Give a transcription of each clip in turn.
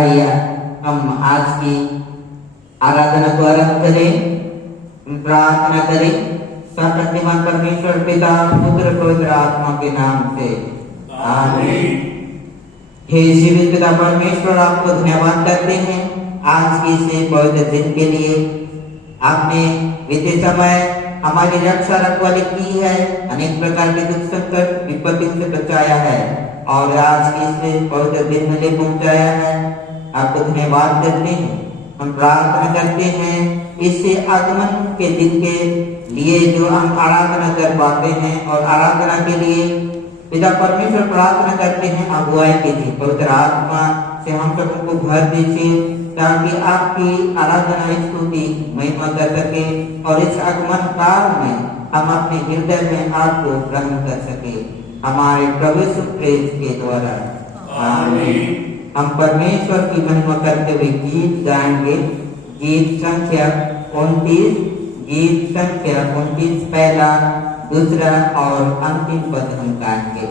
आइए हम आज की आराधना को आरंभ करें, प्रार्थना करें। सर्वशक्तिमान परमेश्वर पिता पुत्र पवित्र आत्मा के नाम से आमीन। हे जीवित पिता परमेश्वर, आपको धन्यवाद करते हैं आज की इस पवित्र दिन के लिए। आपने बीते समय हमारी रक्षा रखवाली की है, अनेक प्रकार के दुख संकट विपत्ति से बचाया है और आज की इस पवित्र दिन में ले पहुंचाया है। आपको धन्यवाद करते हैं। हम प्रार्थना करते हैं इससे आगमन के दिन के लिए जो हम आराधना कर पाते हैं और आराधना के लिए पिता परमेश्वर प्रार्थना करते हैं अगुवाई के लिए पवित्र आत्मा से हम सबको भर दीजिए ताकि आपकी आराधना स्तुति महिमा कर सके और इस आगमन काल में हम अपने हृदय में आपको ग्रहण कर सके हमारे प्रभु यीशु क्रिस्त के द्वारा आमीन। हम परमेश्वर की महिमा करते हुए गीत गाएंगे। गीत संख्या 29 पहला, दूसरा और अंतिम पद हम गाएंगे।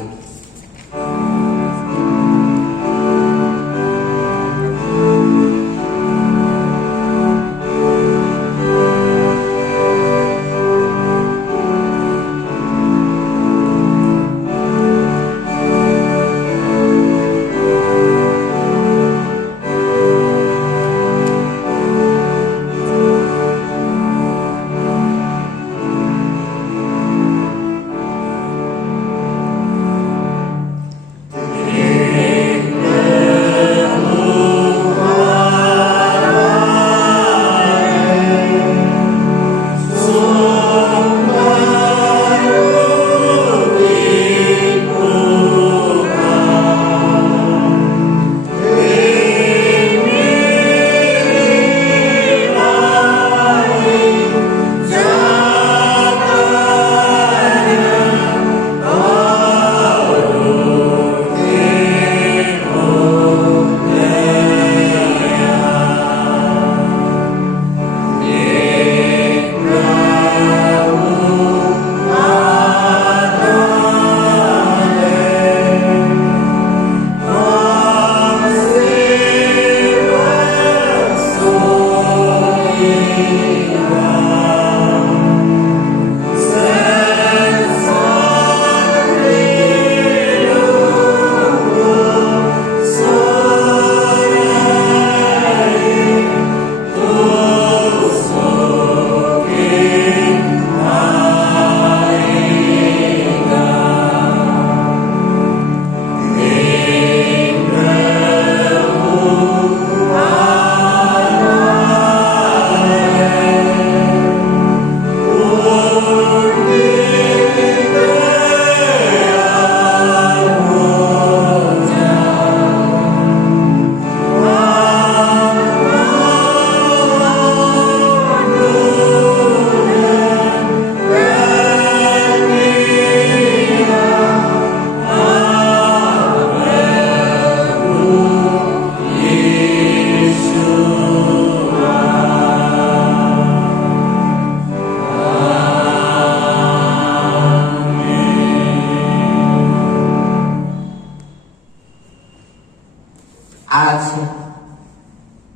आज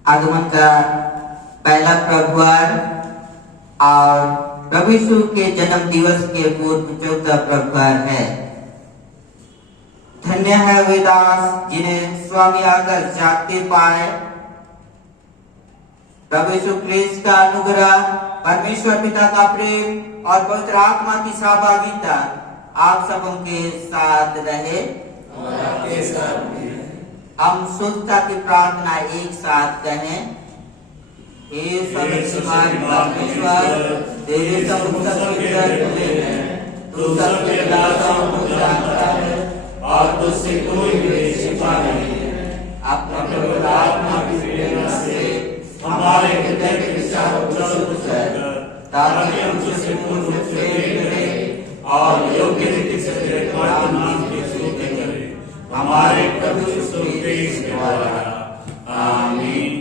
आगमन का पहला प्रभुवार और प्रभु यीशु के जन्म दिवस के पूर्व चौथा प्रभुवार है। धन्य है वे दास जिन्हें स्वामी आकर जागते पाए। प्रभु यीशु क्रिस्त का अनुग्रह, परमेश्वर पिता का प्रेम और पवित्र आत्मा की सहभागिता आप सबों के साथ रहे और आपके साथ भी। हम शुद्धता की प्रार्थना एक साथ कहें। हे सर्वशक्तिमान परमेश्वर, तेरे समुद्र तू सबके दासों को जानता है और तुझसे कोई भी छिपा नहीं है। अपने पवित्र आत्मा की प्रेरणा से हमारे हृदय के विचारों को शुद्ध कर ताकि हम तुझसे पूर्ण रूप से प्रेम करें और योग्य रीति से तेरे नाम की स्तुति करें हमारे प्रभु यीशु क्रिस्त के द्वारा आमीन।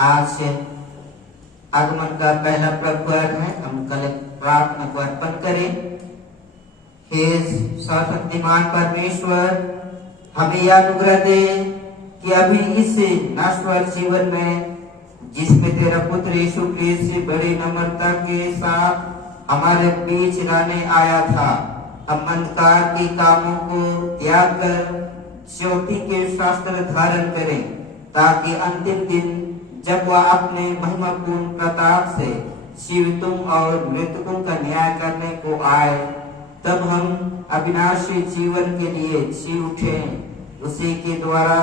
आज आगमन का पहला प्रभुवार है। हम कल प्रार्थना को अर्पण करें। हे सर्वशक्तिमान परमेश्वर, हमें यह अनुग्रह दे कि अभी इस नश्वर जीवन में जिसमें तेरा पुत्र यीशु क्रिस्त बड़ी नम्रता के साथ हमारे बीच लाने आया था, हम अंधकार के कामों को त्याग कर ज्योति के शास्त्र धारण करें, ताकि अंतिम दिन जब वह अपने महिमापूर्ण प्रताप से जीवितों और मृतकों का न्याय करने को आए, तब हम अविनाशी जीवन के लिए जी उठें। उसी के द्वारा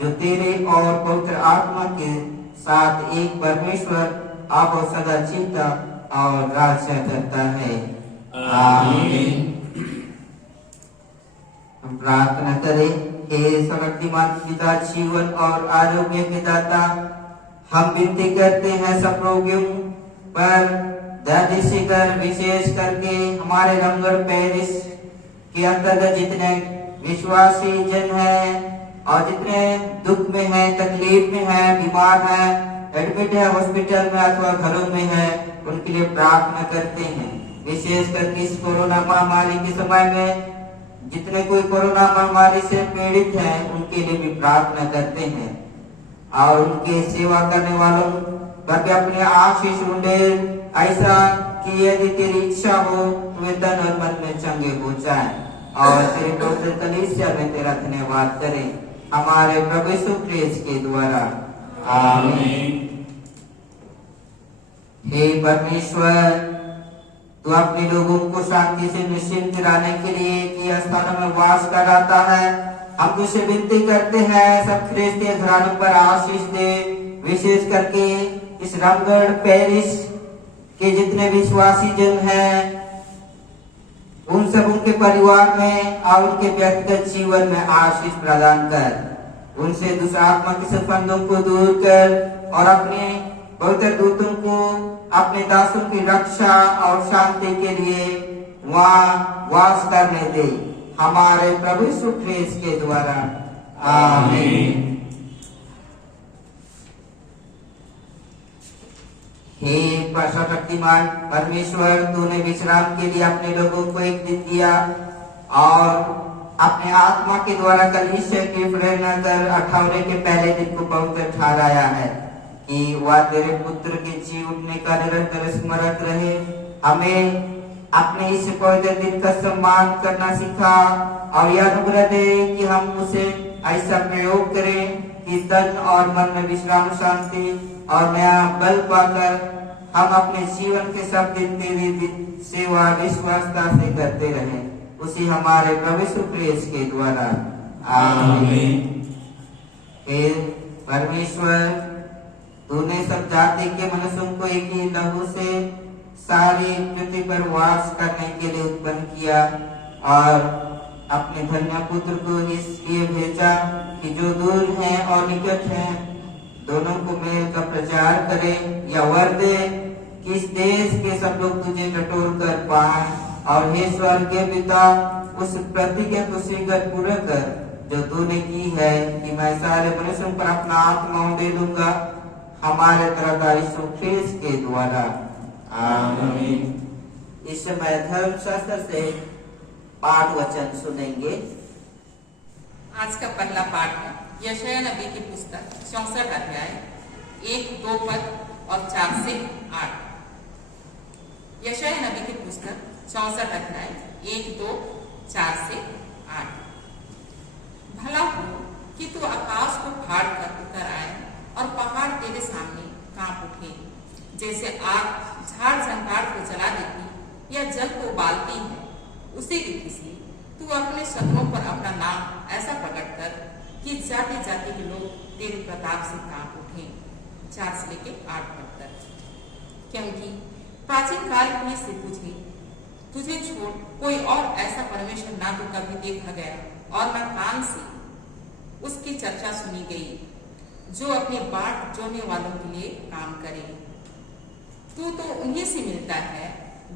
जो तेरे और पवित्र आत्मा के साथ एक परमेश्वर आप और सदा जीता और राज्य करता है। आमीन। हम प्रार्थना करें। हे सर्वशक्तिमान पिता, जीवन और आरोग्य के दाता, हम विनती करते हैं सब रोगियों पर दया कर, विशेष करके हमारे रमगढ़ पेरिस के अंतर्गत जितने विश्वासी जन हैं और जितने दुख में हैं, तकलीफ में हैं, बीमार हैं, एडमिट है हॉस्पिटल में अथवा घरों में है, उनके लिए प्रार्थना करते हैं। विशेष करके इस कोरोना महामारी के समय में जितने कोई कोरोना महामारी से पीड़ित हैं, उनके लिए भी प्रार्थना करते हैं और उनके सेवा करने वालों पर भी अपने आशीष ढूंढे, ऐसा कि यदि तेरी इच्छा हो तो वे तन और मन में चंगे हो जाएं और तेरे पवित्र कलीसिया में तेरा धन्यवाद करें, हमारे प्रभु यीशु क्रिस्त के द्वारा। आमीन। हे परमेश्वर, तू अपने लोगों को शांति से निश्चिंत रहने के लिए कि स्थानों में वास कराता है। हम तुझसे विनती करते हैं, सब ख्रिस्तीय घरानों पर आशीष दे, विशेष करके इस रामगढ़ पेरिस के जितने विश्वासी जन हैं, उन सब उनके परिवार में और उनके व्यक्तिगत जीवन में आशीष प्रदान कर। उनसे दुष्टात्मा के संबंधों को दूर कर और अपने पवित्र दूतों को अपने दासों की रक्षा और शांति के लिए वहाँ वास करने दे, हमारे प्रभु यीशु ख्रिस्त के द्वारा। आमीन। हे सर्वशक्तिमान परमेश्वर, तूने विश्राम के लिए अपने लोगों को एक दिन दिया और अपने आत्मा के द्वारा कलीसिया की प्रेरणा कर 18वें के पहले दिन को पवित्र ठहराया है कि वह तेरे पुत्र के जी उठने का निरंतर स्मरण रहे। हमें अपने इस पवित्र दिन का सम्मान करना सीखा और यह अनुग्रह दे कि हम उसे ऐसा प्रयोग करें कि तन और मन में विश्राम, शांति और नया बल पाकर हम अपने जीवन के सब दिन तेरी सेवा विश्वासता से करते रहें, उसी हमारे प्रभु यीशु क्रिस्त के द्वारा। आमीन। हे परमेश्वर, तूने सब जाति के मनुष्यों को एक ही लहू से सारी पृथ्वी पर वास करने के लिए उत्पन्न किया और अपने धन्य पुत्र को इसलिए भेजा कि जो दूर हैं और निकट हैं दोनों को मेल का प्रचार करे, या वर दे कि इस देश के सब लोग तुझे टटोल कर पाए। और हे स्वर्गीय पिता, उस प्रतिज्ञा को स्वीकार पूरा कर जो तूने की है कि मैं सारे मनुष्यों पर अपना आत्मा दे दूंगा, हमारे तरह यीशु ख्रिस्त के द्वारा। आमीन। इस समय धर्मशास्त्र से पाठ वचन सुनेंगे। आज का पहला पाठ है यशायाह नबी की पुस्तक 64 अध्याय 1-2 पद और 4 से 8। यशायाह नबी की पुस्तक 64 अध्याय 1-2 4 से 8। भला हो कि तू आकाश को फाड़ कर उतर आए और पहाड़ तेरे सामने कांप उठे, जैसे आग झाड़ झंकार को जला देती या जल को उबालती है, उसी रीति से तू अपने शत्रुओं पर अपना नाम ऐसा प्रकट कर कि जाति जाति के लोग तेरे प्रताप से कांप उठे। 4 से लेके 8 पद तक। क्योंकि प्राचीन काल में से तुझे छोड़ कोई और ऐसा परमेश्वर ना तो कभी देखा गया और न कान से उसकी चर्चा सुनी गई, जो अपने बाट जोड़ने वालों के लिए काम करे। तू तो उन्हीं से मिलता है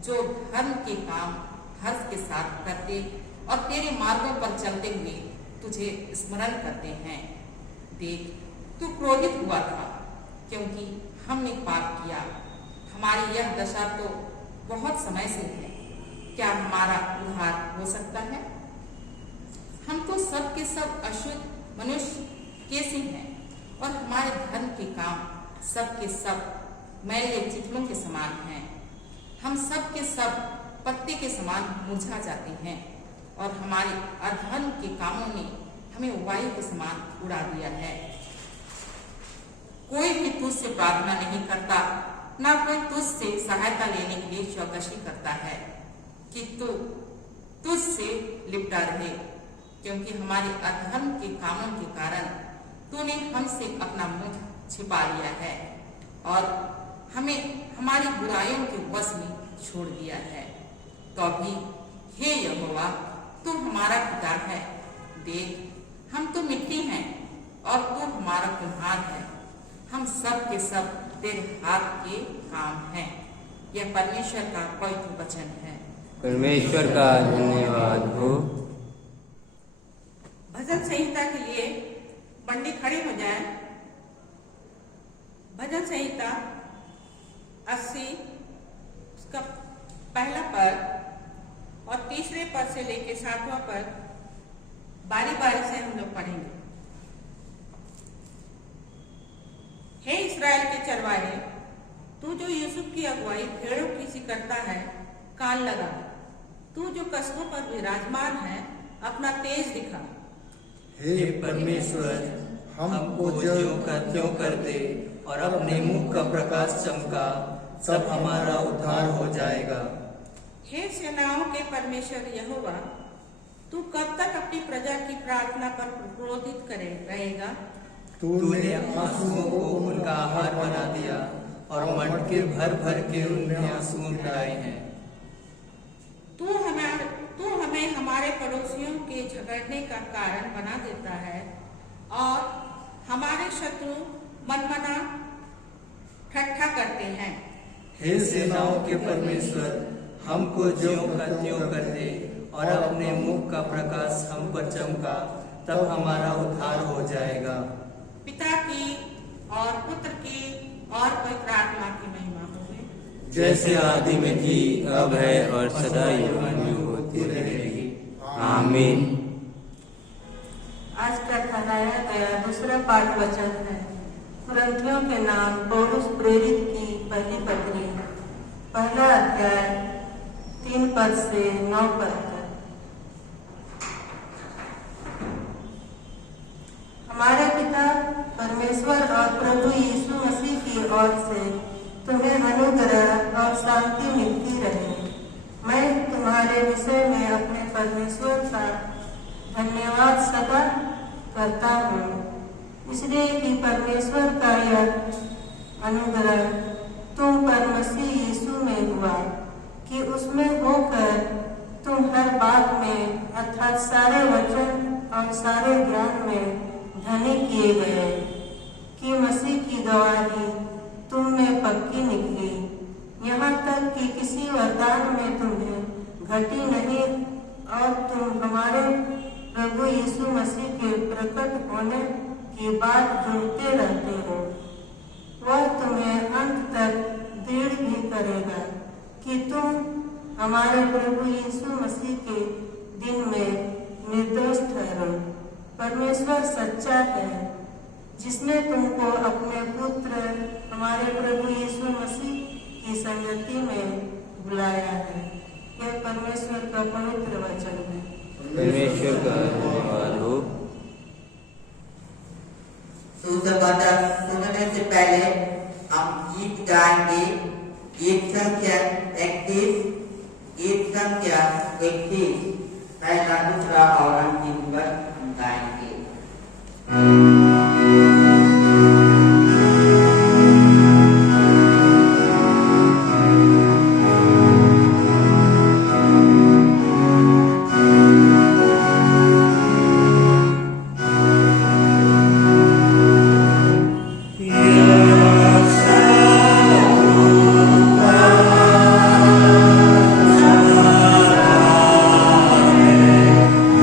जो धर्म के काम हर्ष के साथ करते और तेरे मार्गों पर चलते हुए तुझे स्मरण करते हैं। देख, तू क्रोधित हुआ था क्योंकि हमने पाप किया। हमारी यह दशा तो बहुत समय से है, क्या हमारा उद्धार हो सकता है? हम तो सब के सब अशुद्ध मनुष्य कैसे हैं और हमारे धर्म के काम सब के सब मैले चितलों के समान हैं। हम सब के सब पत्ते के समान मुरझा जाते हैं और हमारे अधर्म के कामों ने हमें वायु के समान उड़ा दिया है। कोई भी तुझसे प्रार्थना नहीं करता, ना कोई तुझसे सहायता लेने के लिए चौकसी करता है कि तू तुझसे लिपटा रहे, क्योंकि हमारे अधर्म के कामों के कारण तूने हमसे अपना मुख छिपा लिया है और हमें हमारी बुराइयों के वश में छोड़ दिया है। तो भी हे यहोवा, तू हमारा पिता है। देख, हम तो मिट्टी हैं और तू हमारा कुम्हार है। हम सब के सब तेरे हाथ के काम हैं। यह परमेश्वर का पवित्र वचन है। परमेश्वर का धन्यवाद हो। भजन संहिता के लिए बंडी खड़े हो जाएं। भजन संहिता 80 उसका पहला पद और तीसरे पद से लेके 7वां पद बारी बारी से हम लोग पढ़ेंगे। हे इस्राएल के चरवाहे, तू जो यूसुफ की अगुवाई भेड़ों की सी करता है, कान लगा। तू जो कस्बों पर विराजमान है, अपना तेज दिखा। हे परमेश्वर, हमको ज्यों का त्यों कर दे और अपने मुख का प्रकाश चमका, तब हमारा उद्धार हो जाएगा। हे सेनाओं के परमेश्वर यहोवा, तू कब तक अपनी प्रजा की प्रार्थना पर क्रोधित करे रहेगा? तूने आंसुओं को उनका आहार बना दिया और मटके भर भर के उनमें आंसू मिलाए हैं। तू हमें हमारे पड़ोसियों के झगड़ने का कारण बना देता है और हमारे शत्रु मनमना ठट्ठा करते हैं। हे सेनाओं के परमेश्वर, हमको ज्यों का त्यों कर दे और अपने मुख का प्रकाश हम पर चमका, तब हमारा उद्धार हो जाएगा। पिता की और पुत्र की और पवित्र आत्मा की महिमा हो, जैसे आदि में थी, अब है और सदा युगानुयुग होती रहेगी। आमीन। आज का ठहराया गया दूसरा पाठ वचन है कुरिन्थियों के नाम पौलुस प्रेरित की पहली पत्री, पहला अध्याय 3 पद से 9 पद तक। हमारे पिता परमेश्वर और प्रभु यीशु मसीह की ओर से तुम्हें अनुग्रह और शांति मिलती रहे। मैं तुम्हारे विषय में अपने परमेश्वर का धन्यवाद सदा करता हूँ, इसलिए कि परमेश्वर का यह अनुग्रह तुम पर मसीह यीशु में हुआ कि उसमें होकर तुम हर बात में अर्थात सारे वचन और सारे ज्ञान में धनी किए गए, कि मसीह की गवाही तुम में पक्की निकली, यहाँ तक कि किसी वरदान में तुम्हें घटी नहीं और तुम हमारे प्रभु यीशु मसीह के प्रकट होने की बात जुड़ते रहते हो। वह तुम्हें अंत तक दृढ़ भी करेगा कि तुम हमारे प्रभु यीशु मसीह के दिन में निर्दोष ठहरो। परमेश्वर सच्चा है, जिसने तुमको अपने पुत्र हमारे प्रभु यीशु मसीह की संगति में बुलाया है। यह परमेश्वर का पवित्र वचन है। परमेश्वर का धन्यवाद हो। सुसमाचार सुनने से पहले हम गीत गाएंगे। गीत संख्या 31, गीत संख्या 31, पहला, दूसरा और अंतिम पद हम गाएंगे।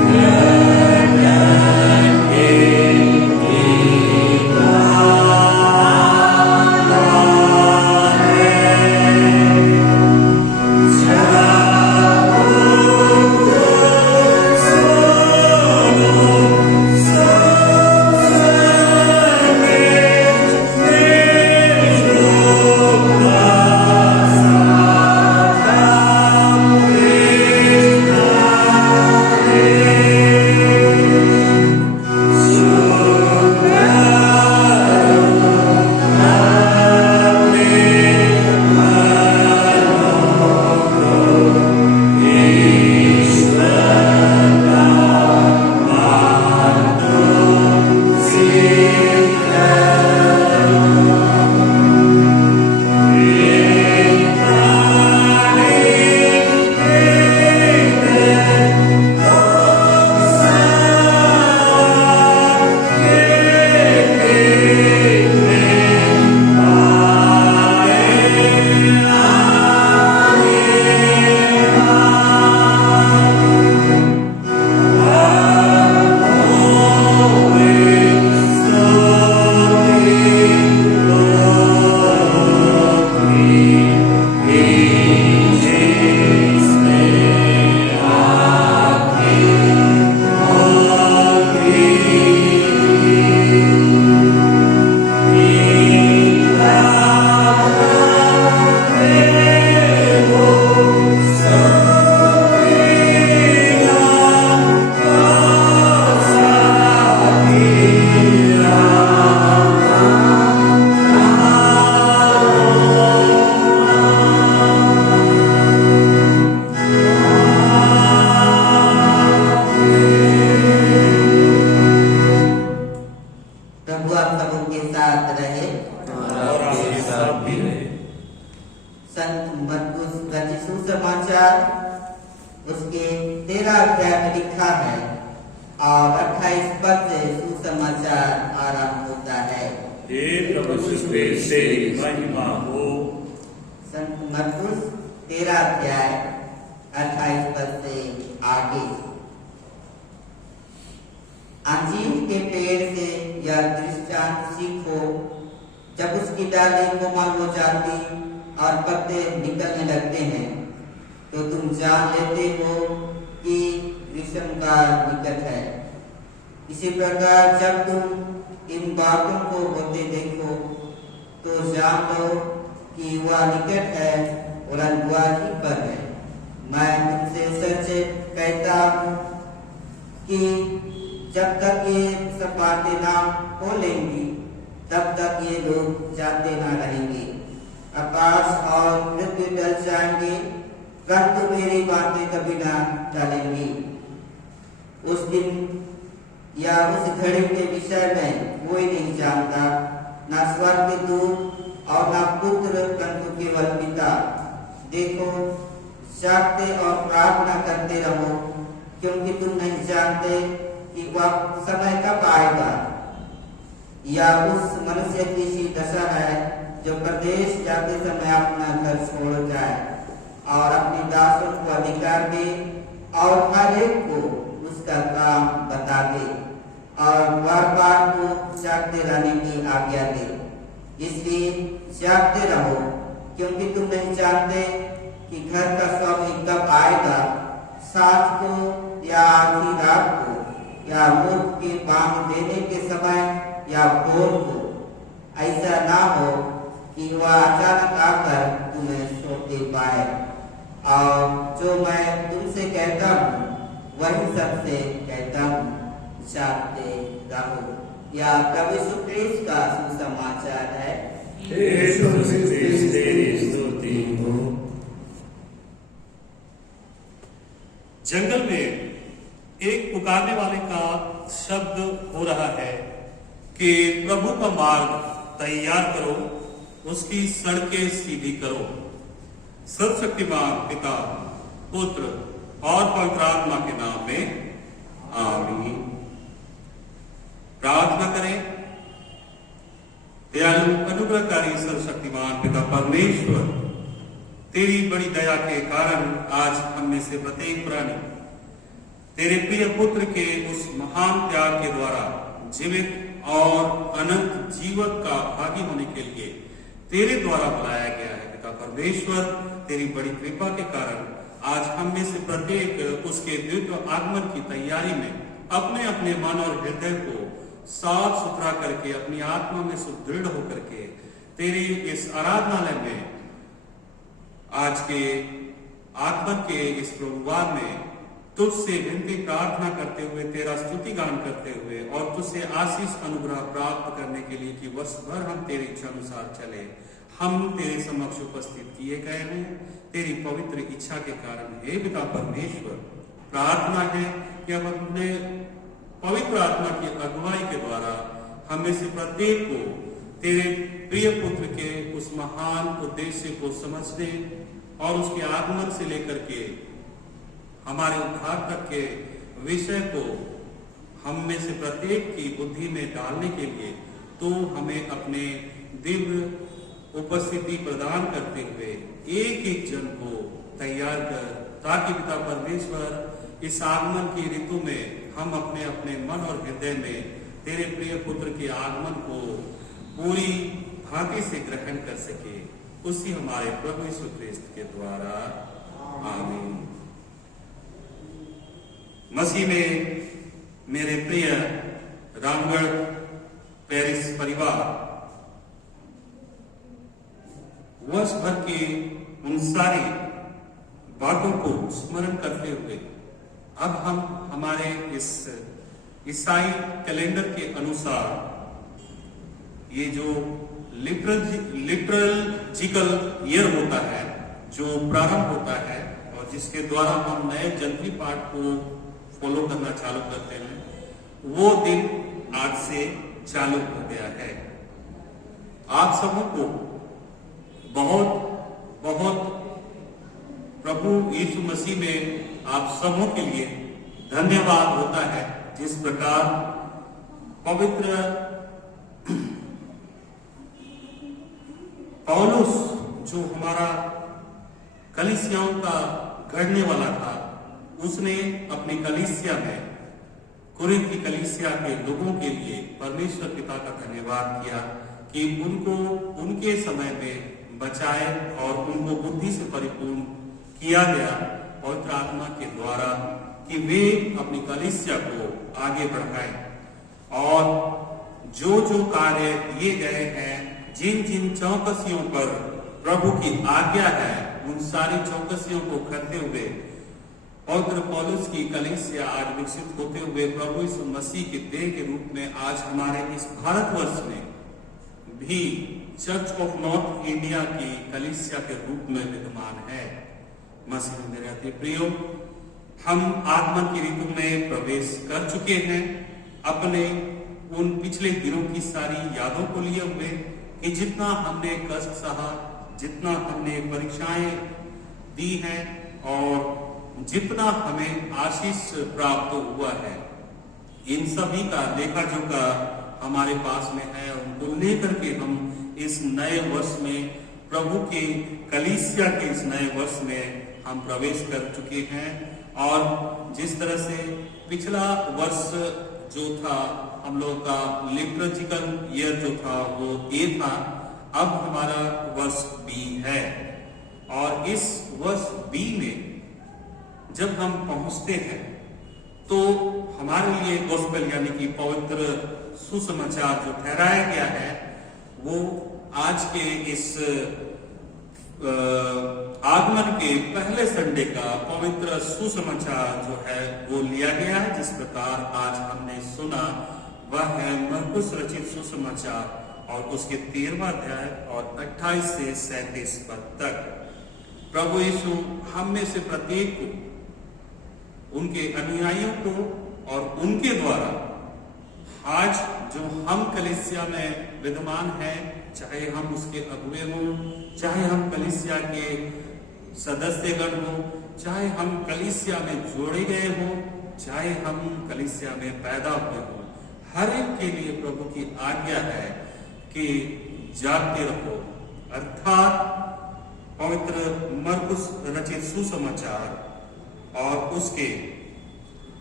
Yeah. सबके साथ रहे और आपके साथ भी रहे। संत मरकुस रचित सुसमाचार उसके 13 अध्याय में लिखा है और 28 पद से सुसमाचार आरंभ होता है। हे प्रभु यीशु क्रिस्त तेरी महिमा हो। संत मरकुस 13 अध्याय 28 पद से आगे। अंजीर के पेड़ से यह दृष्टांत सीखो, जब उसकी डाली कोमल हो जाती और पत्ते निकलने लगते हैं तो तुम जान लेते हो कि ग्रीष्मकाल निकट है। इसी प्रकार जब तुम इन बातों को होते देखो तो जान लो कि वह निकट है और द्वार ही पर है। मैं तुमसे सच कहता हूँ कि जब तक ये सपाटे ना खोलेंगी तब तक ये लोग जाते ना रहेंगे। आकाश और पृथ्वी टल जाएंगे परंतु मेरी बातें कभी ना टलेंगी। उस दिन या उस घड़ी के विषय में कोई नहीं जानता, ना स्वर्गदूत और ना पुत्र परंतु केवल पिता। देखो जागते और प्रार्थना करते रहो, क्योंकि तुम नहीं जानते कि वह समय कब आएगा। या उस मनुष्य की सी दशा है जो प्रदेश जाते समय अपना घर छोड़ जाए और अपने दासों को अधिकार दे और हर एक को उसका काम बता दे और बार बार को जागते रहने की आज्ञा दे। इसलिए जागते रहो, क्योंकि तुम नहीं जानते कि घर का स्वामी कब आएगा, साथ को या आधी रात को या मुख के बांध देने के समय या भोर को। ऐसा ना हो कि वह अचानक आकर तुम्हें सोते पाए। और जो मैं तुमसे कहता हूँ वही सबसे कहता हूँ, जागते रहो। या प्रभु यीशु क्रिस्त का सुसमाचार है। हे यीशु क्रिस्त तेरी स्तुति हो। जंगल में एक पुकारने वाले का शब्द हो रहा है कि प्रभु का मार्ग तैयार करो, उसकी सड़कें सीधी करो। सर्वशक्तिमान पिता, पुत्र और पवित्र आत्मा के नाम में आमीन। प्रार्थना करें। दयालु अनुग्रहकारी सर्वशक्तिमान पिता परमेश्वर, तेरी बड़ी दया के कारण आज हम में से प्रत्येक प्राणी तेरे प्रिय पुत्र के उस महान त्याग के द्वारा जीवित और अनंत जीवन का भागी होने के लिए तेरे द्वारा बुलाया गया है। पिता परमेश्वर, तेरी बड़ी कृपा के कारण आज हम में से प्रत्येक उसके द्वितीय आगमन की तैयारी में अपने अपने मन और हृदय को साफ सुथरा करके, अपनी आत्मा में सुदृढ़ होकर के तेरी इस आराधनालय में आज के आगमन के इस प्रभुवाद में तुझसे विनती प्रार्थना करते हुए, तेरा स्तुति गान करते हुए और तुझसे आशीष अनुग्रह प्राप्त करने के लिए कि वर्ष भर हम तेरी इच्छा अनुसार चले, हम तेरे समक्ष उपस्थित किए गए हैं तेरी पवित्र इच्छा के कारण। हे पिता परमेश्वर, प्रार्थना है कि हम अपने पवित्र आत्मा की अगुवाई के द्वारा हम में से प्रत्येक को तेरे प्रिय पुत्र के उस महान उद्देश्य को समझने और उसके आगमन से लेकर के हमारे उद्धार तक के विषय को हम में से प्रत्येक की बुद्धि में डालने के लिए तो हमें अपने दिव्य उपस्थिति प्रदान करते हुए एक एक जन को तैयार कर, ताकि पिता परमेश्वर इस आगमन की ऋतु में हम अपने अपने मन और हृदय में तेरे प्रिय पुत्र के आगमन को पूरी भांति से ग्रहण कर सके। उसी हमारे प्रभु यीशु क्रिस्त के द्वारा, आमीन। मसीह में मेरे प्रिय रामगढ़ पेरिस परिवार, वर्ष भर की उन सारी बातों को स्मरण करते हुए अब हम हमारे इस ईसाई कैलेंडर के अनुसार ये जो लिटरजिकल ईयर होता है, जो प्रारंभ होता है और जिसके द्वारा हम नए जंत्री पाठ को फॉलो करना चालू करते हैं, वो दिन आज से चालू हो गया है। आप सबों को बहुत बहुत प्रभु यीशु मसीह में आप सबों के लिए धन्यवाद होता है, जिस प्रकार पवित्र पौलुस जो हमारा कलीसियाओं का गढ़ने वाला था, उसने अपनी कलीसिया में कुरिन्थ की कलीसिया के लोगों के लिए परमेश्वर पिता का धन्यवाद किया कि उनको उनके समय में बचाए और उनको बुद्धि से परिपूर्ण किया गया पवित्र आत्मा के द्वारा कि वे अपनी कलीसिया को आगे बढ़ाएं और जो जो कार्य दिए गए हैं, जिन जिन चौकसियों पर प्रभु की आज्ञा है, उन सारी चौकसियों को करते हुए पवित्र पौलुस की कलीसिया आज विकसित होते हुए प्रभु यीशु मसीह के देह के रूप में आज हमारे इस भारतवर्ष में भी चर्च ऑफ नॉर्थ इंडिया की कलीसिया के रूप में विद्यमान है। मसीह में मेरे अति प्रियो, हम आगमन की ऋतु में प्रवेश कर चुके हैं, अपने उन पिछले दिनों की सारी यादों को लिए हुए कि जितना हमने कष्ट सहा, जितना हमने परीक्षाएं दी हैं और जितना हमें आशीष प्राप्त हुआ है, इन सभी का लेखा जोखा हमारे पास में है। उनको लेकर के हम इस नए वर्ष में, प्रभु के कलीसिया के इस नए वर्ष में हम प्रवेश कर चुके हैं। और जिस तरह से पिछला वर्ष जो था, हम लोग का लिटर्जिकल ईयर जो था वो ए था, अब हमारा वर्ष बी है। और इस वर्ष बी में जब हम पहुंचते हैं तो हमारे लिए गोस्पेल यानी कि पवित्र सुसमाचार जो ठहराया गया है, वो आज के इस आगमन के पहले संडे का पवित्र सुसमाचार जो है वो लिया गया है। जिस प्रकार आज हमने सुना वह है मरकुस रचित सुसमाचार और उसके 13वां अध्याय और 28 से 37 पद तक। प्रभु यीशु हम में से प्रत्येक को, उनके अनुयायियों को और उनके द्वारा आज जो हम कलीसिया में विद्यमान हैं, चाहे हम उसके अगुवे हों, चाहे हम कलीसिया के सदस्यगण हों, चाहे हम कलीसिया में जोड़े गए हों, चाहे हम कलीसिया में पैदा हुए हों, हर एक के लिए प्रभु की आज्ञा है कि जागते रहो। अर्थात पवित्र मरकुस रचित सुसमाचार और उसके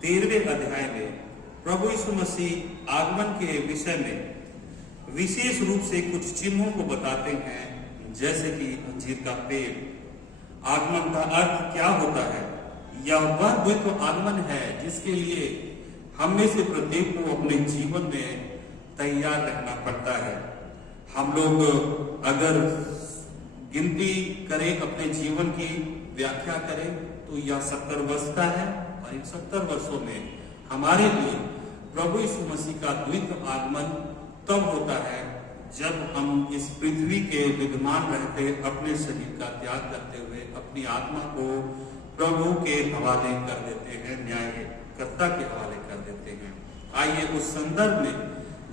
13वें अध्याय में प्रभु यीशु मसीह आगमन के विषय में विशेष रूप से कुछ चिन्हों को बताते हैं, जैसे कि अंजीर का पेड़। आगमन का अर्थ क्या होता है? यह वह द्वित्व आगमन है जिसके लिए हम में से प्रत्येक को अपने जीवन में तैयार रहना पड़ता है। हम लोग अगर गिनती करें, अपने जीवन की व्याख्या करें, तो यह 70 वर्ष का है और इन 70 वर्षों में हमारे लिए प्रभु यीशु मसीह का द्वितीय आगमन तब होता है जब हम इस पृथ्वी के विद्यमान रहते अपने शरीर का त्याग करते हुए अपनी आत्मा को प्रभु के हवाले कर देते हैं, न्यायकर्ता के हवाले कर देते हैं। आइए उस संदर्भ में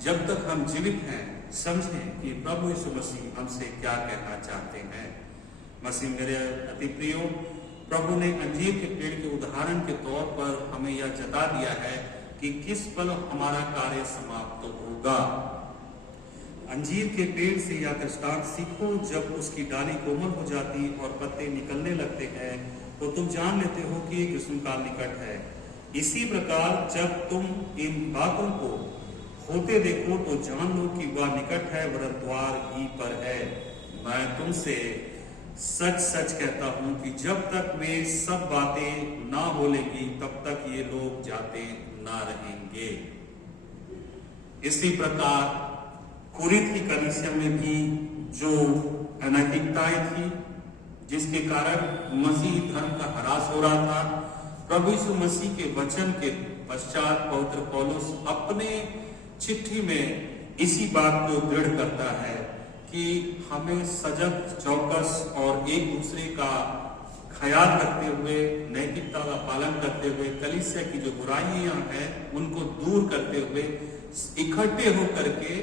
जब तक हम जीवित हैं समझें कि प्रभु यीशु मसीह हमसे क्या कहना चाहते हैं। मसीह मेरे अति प्रियो, प्रभु ने अंजीर के पेड़ के उदाहरण के तौर पर हमें यह जता दिया है कि किस पल हमारा कार्य समाप्त होगा। अंजीर के पेड़ से यह दृष्टांत सीखो, जब उसकी डाली कोमल हो जाती और पत्ते निकलने लगते हैं तो तुम जान लेते हो कि ग्रीष्मकाल निकट है। इसी प्रकार जब तुम इन बातों को होते देखो तो जान लो कि वह निकट है, वह द्वार ही पर है। मैं तुमसे सच सच कहता हूं कि जब तक वे सब बातें ना हो लेगी तब तक ये लोग जाते ना रहेंगे। इसी प्रकार कुरिन्थ की कलीसिया में भी जो अनैतिकताएं थी, जिसके कारण मसीह धर्म का ह्रास हो रहा था, प्रभु यीशु मसीह के वचन के पश्चात पवित्र पौलुस अपने चिट्ठी में इसी बात को दृढ़ करता है कि हमें सजग, चौकस और एक दूसरे का ख्याल रखते हुए, नैतिकता का पालन करते हुए, कलीसिया की जो बुराइयां हैं उनको दूर करते हुए इकट्ठे होकर के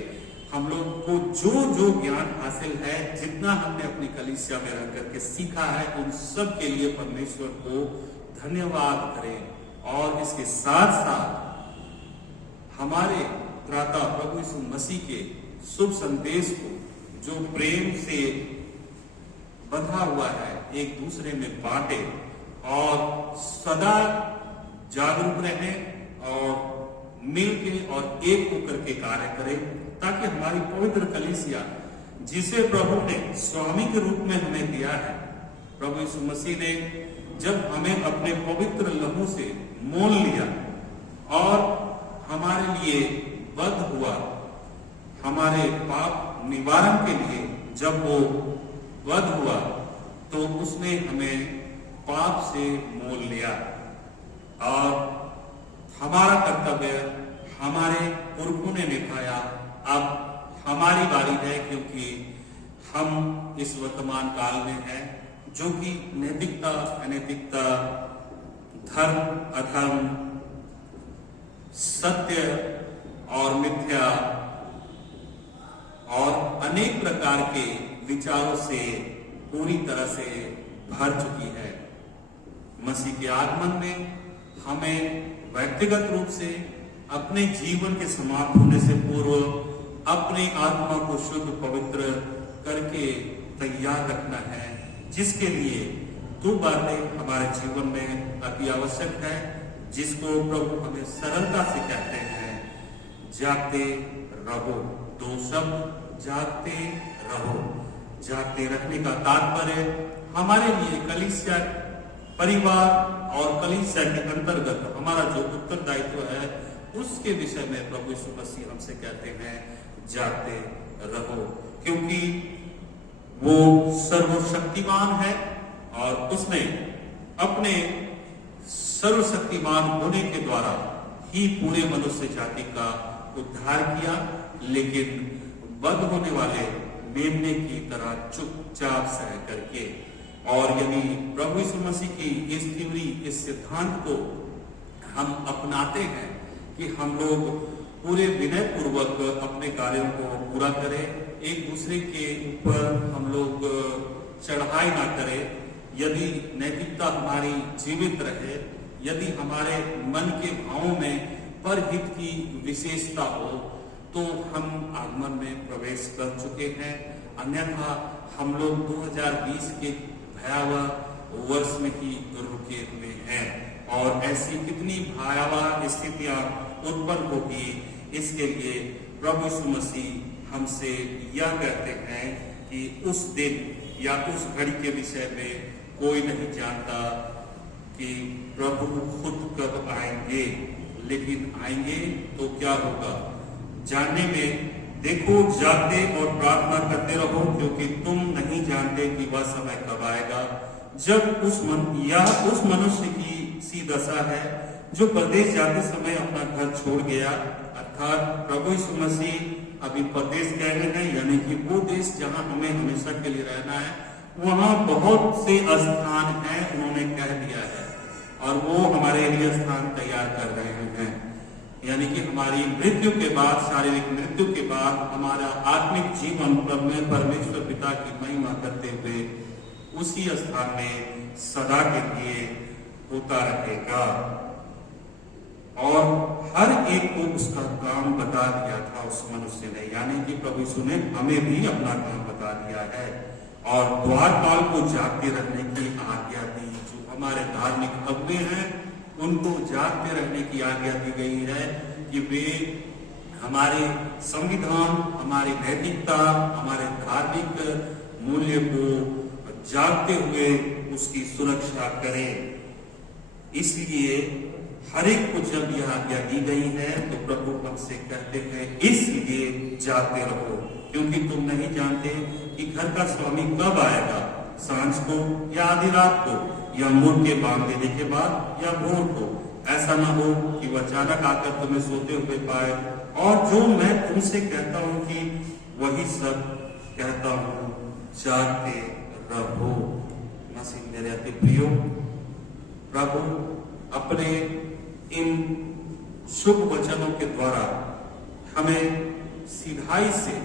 हम लोग को जो जो ज्ञान हासिल है, जितना हमने अपनी कलीसिया में रह करके सीखा है, उन सब के लिए परमेश्वर को धन्यवाद करें। और इसके साथ साथ हमारे त्राता प्रभु यीशु मसीह के शुभ संदेश को जो प्रेम से बंधा हुआ है, एक दूसरे में बांटे और सदा जागरूक रहें और मिलके और एक होकर के कार्य करें, ताकि हमारी पवित्र कलीसिया, जिसे प्रभु ने स्वामी के रूप में हमें दिया है, प्रभु यीशु मसीह ने जब हमें अपने पवित्र लहू से मोल लिया और हमारे लिए बद्ध हुआ, हमारे पाप निवारण के लिए जब वो बद्ध हुआ, तो उसने हमें पाप से मोल लिया और हमारा कर्तव्य हमारे पुरखों ने निभाया। अब हमारी बारी है, क्योंकि हम इस वर्तमान काल में हैं, जो कि नैतिकता, अनैतिकता, धर्म, अधर्म, सत्य और मिथ्या और अनेक प्रकार के विचारों से पूरी तरह से भर चुकी है। मसीह के आगमन में हमें व्यक्तिगत रूप से अपने जीवन के समाप्त होने से पूर्व अपनी आत्मा को शुद्ध पवित्र करके तैयार रखना है, जिसके लिए दो बातें हमारे जीवन में अति आवश्यक है, जिसको प्रभु हमें सरलता से कहते हैं, जागते रहो। दो शब्द, जागते रहो। जागते रहने का तात्पर्य हमारे लिए कलीसिया परिवार और कलीसिया के अंतर्गत हमारा जो उत्तरदायित्व है, उसके विषय में प्रभु यीशु मसीह हमसे कहते हैं, जागते रहो, क्योंकि वो सर्वशक्तिमान है और उसने अपने सर्वशक्तिमान होने के द्वारा ही पूरे मनुष्य जाति का उद्धार किया, लेकिन बद्ध होने वाले मेमने की तरह चुपचाप सह करके। और यदि प्रभु यीशु मसीह की इस थ्योरी, इस सिद्धांत को हम अपनाते हैं कि हम लोग पूरे विनय पूर्वक अपने कार्यों को पूरा करें, एक दूसरे के ऊपर हम लोग चढ़ाई ना करें, यदि नैतिकता हमारी जीवित रहे, यदि हमारे मन के भावों में परहित की विशेषता हो, तो हम आगमन में प्रवेश कर चुके हैं। अन्यथा हम लोग 2020 के भयावह वर्ष में ही रुके हुए हैं और ऐसी कितनी भयावह स्थितियां उत्पन्न होगी, इसके लिए प्रभु यीशु मसीह हमसे यह कहते हैं कि उस दिन या उस घड़ी के विषय में कोई नहीं जानता कि प्रभु खुद कब आएंगे, लेकिन आएंगे तो क्या होगा जानने में देखो, जागते और प्रार्थना करते रहो, क्योंकि तुम नहीं जानते कि वह समय कब आएगा जब उस मनुष्य की सी दशा है जो परदेश जाते समय अपना घर छोड़ गया। अर्थात प्रभु यीशु मसीह अभी परदेश कह रहे हैं, यानी कि वो देश जहां हमें हमेशा के लिए रहना है, वहां बहुत से स्थान हैं, उन्होंने कह दिया है और वो हमारे लिए स्थान तैयार कर रहे हैं। यानी कि हमारी मृत्यु के बाद, शारीरिक मृत्यु के बाद हमारा आत्मिक जीवन परमेश्वर पिता की महिमा करते हुए उसी स्थान में सदा के लिए होता रहेगा। और हर एक को उसका काम बता दिया था उस मनुष्य ने, यानी कि प्रभु यीशु ने हमें भी अपना काम बता दिया है और द्वारपाल को जागते रहने की आज्ञा दी। जो हमारे धार्मिक अगुवे हैं, उनको जागते रहने की आज्ञा दी गई है कि वे हमारे संविधान, हमारी नैतिकता, हमारे धार्मिक मूल्य को जागते हुए उसकी सुरक्षा करें। इसलिए हर एक को जब यह आज्ञा दी गई है तो प्रभु हमसे कहते हैं, इसलिए जागते रहो, क्योंकि तुम नहीं जानते कि घर का स्वामी कब आएगा, सांझ को या आधी रात को या मुड़ के बांध देने के बाद या भोर को। ऐसा ना हो कि वह अचानक आकर तुम्हें सोते हुए पाए। और जो मैं तुमसे कहता हूं कि वही सब कहता हूं, जागते रहो। मसीह मेरे अति प्रियो, प्रभु अपने इन शुभ वचनों के द्वारा हमें सीधाई से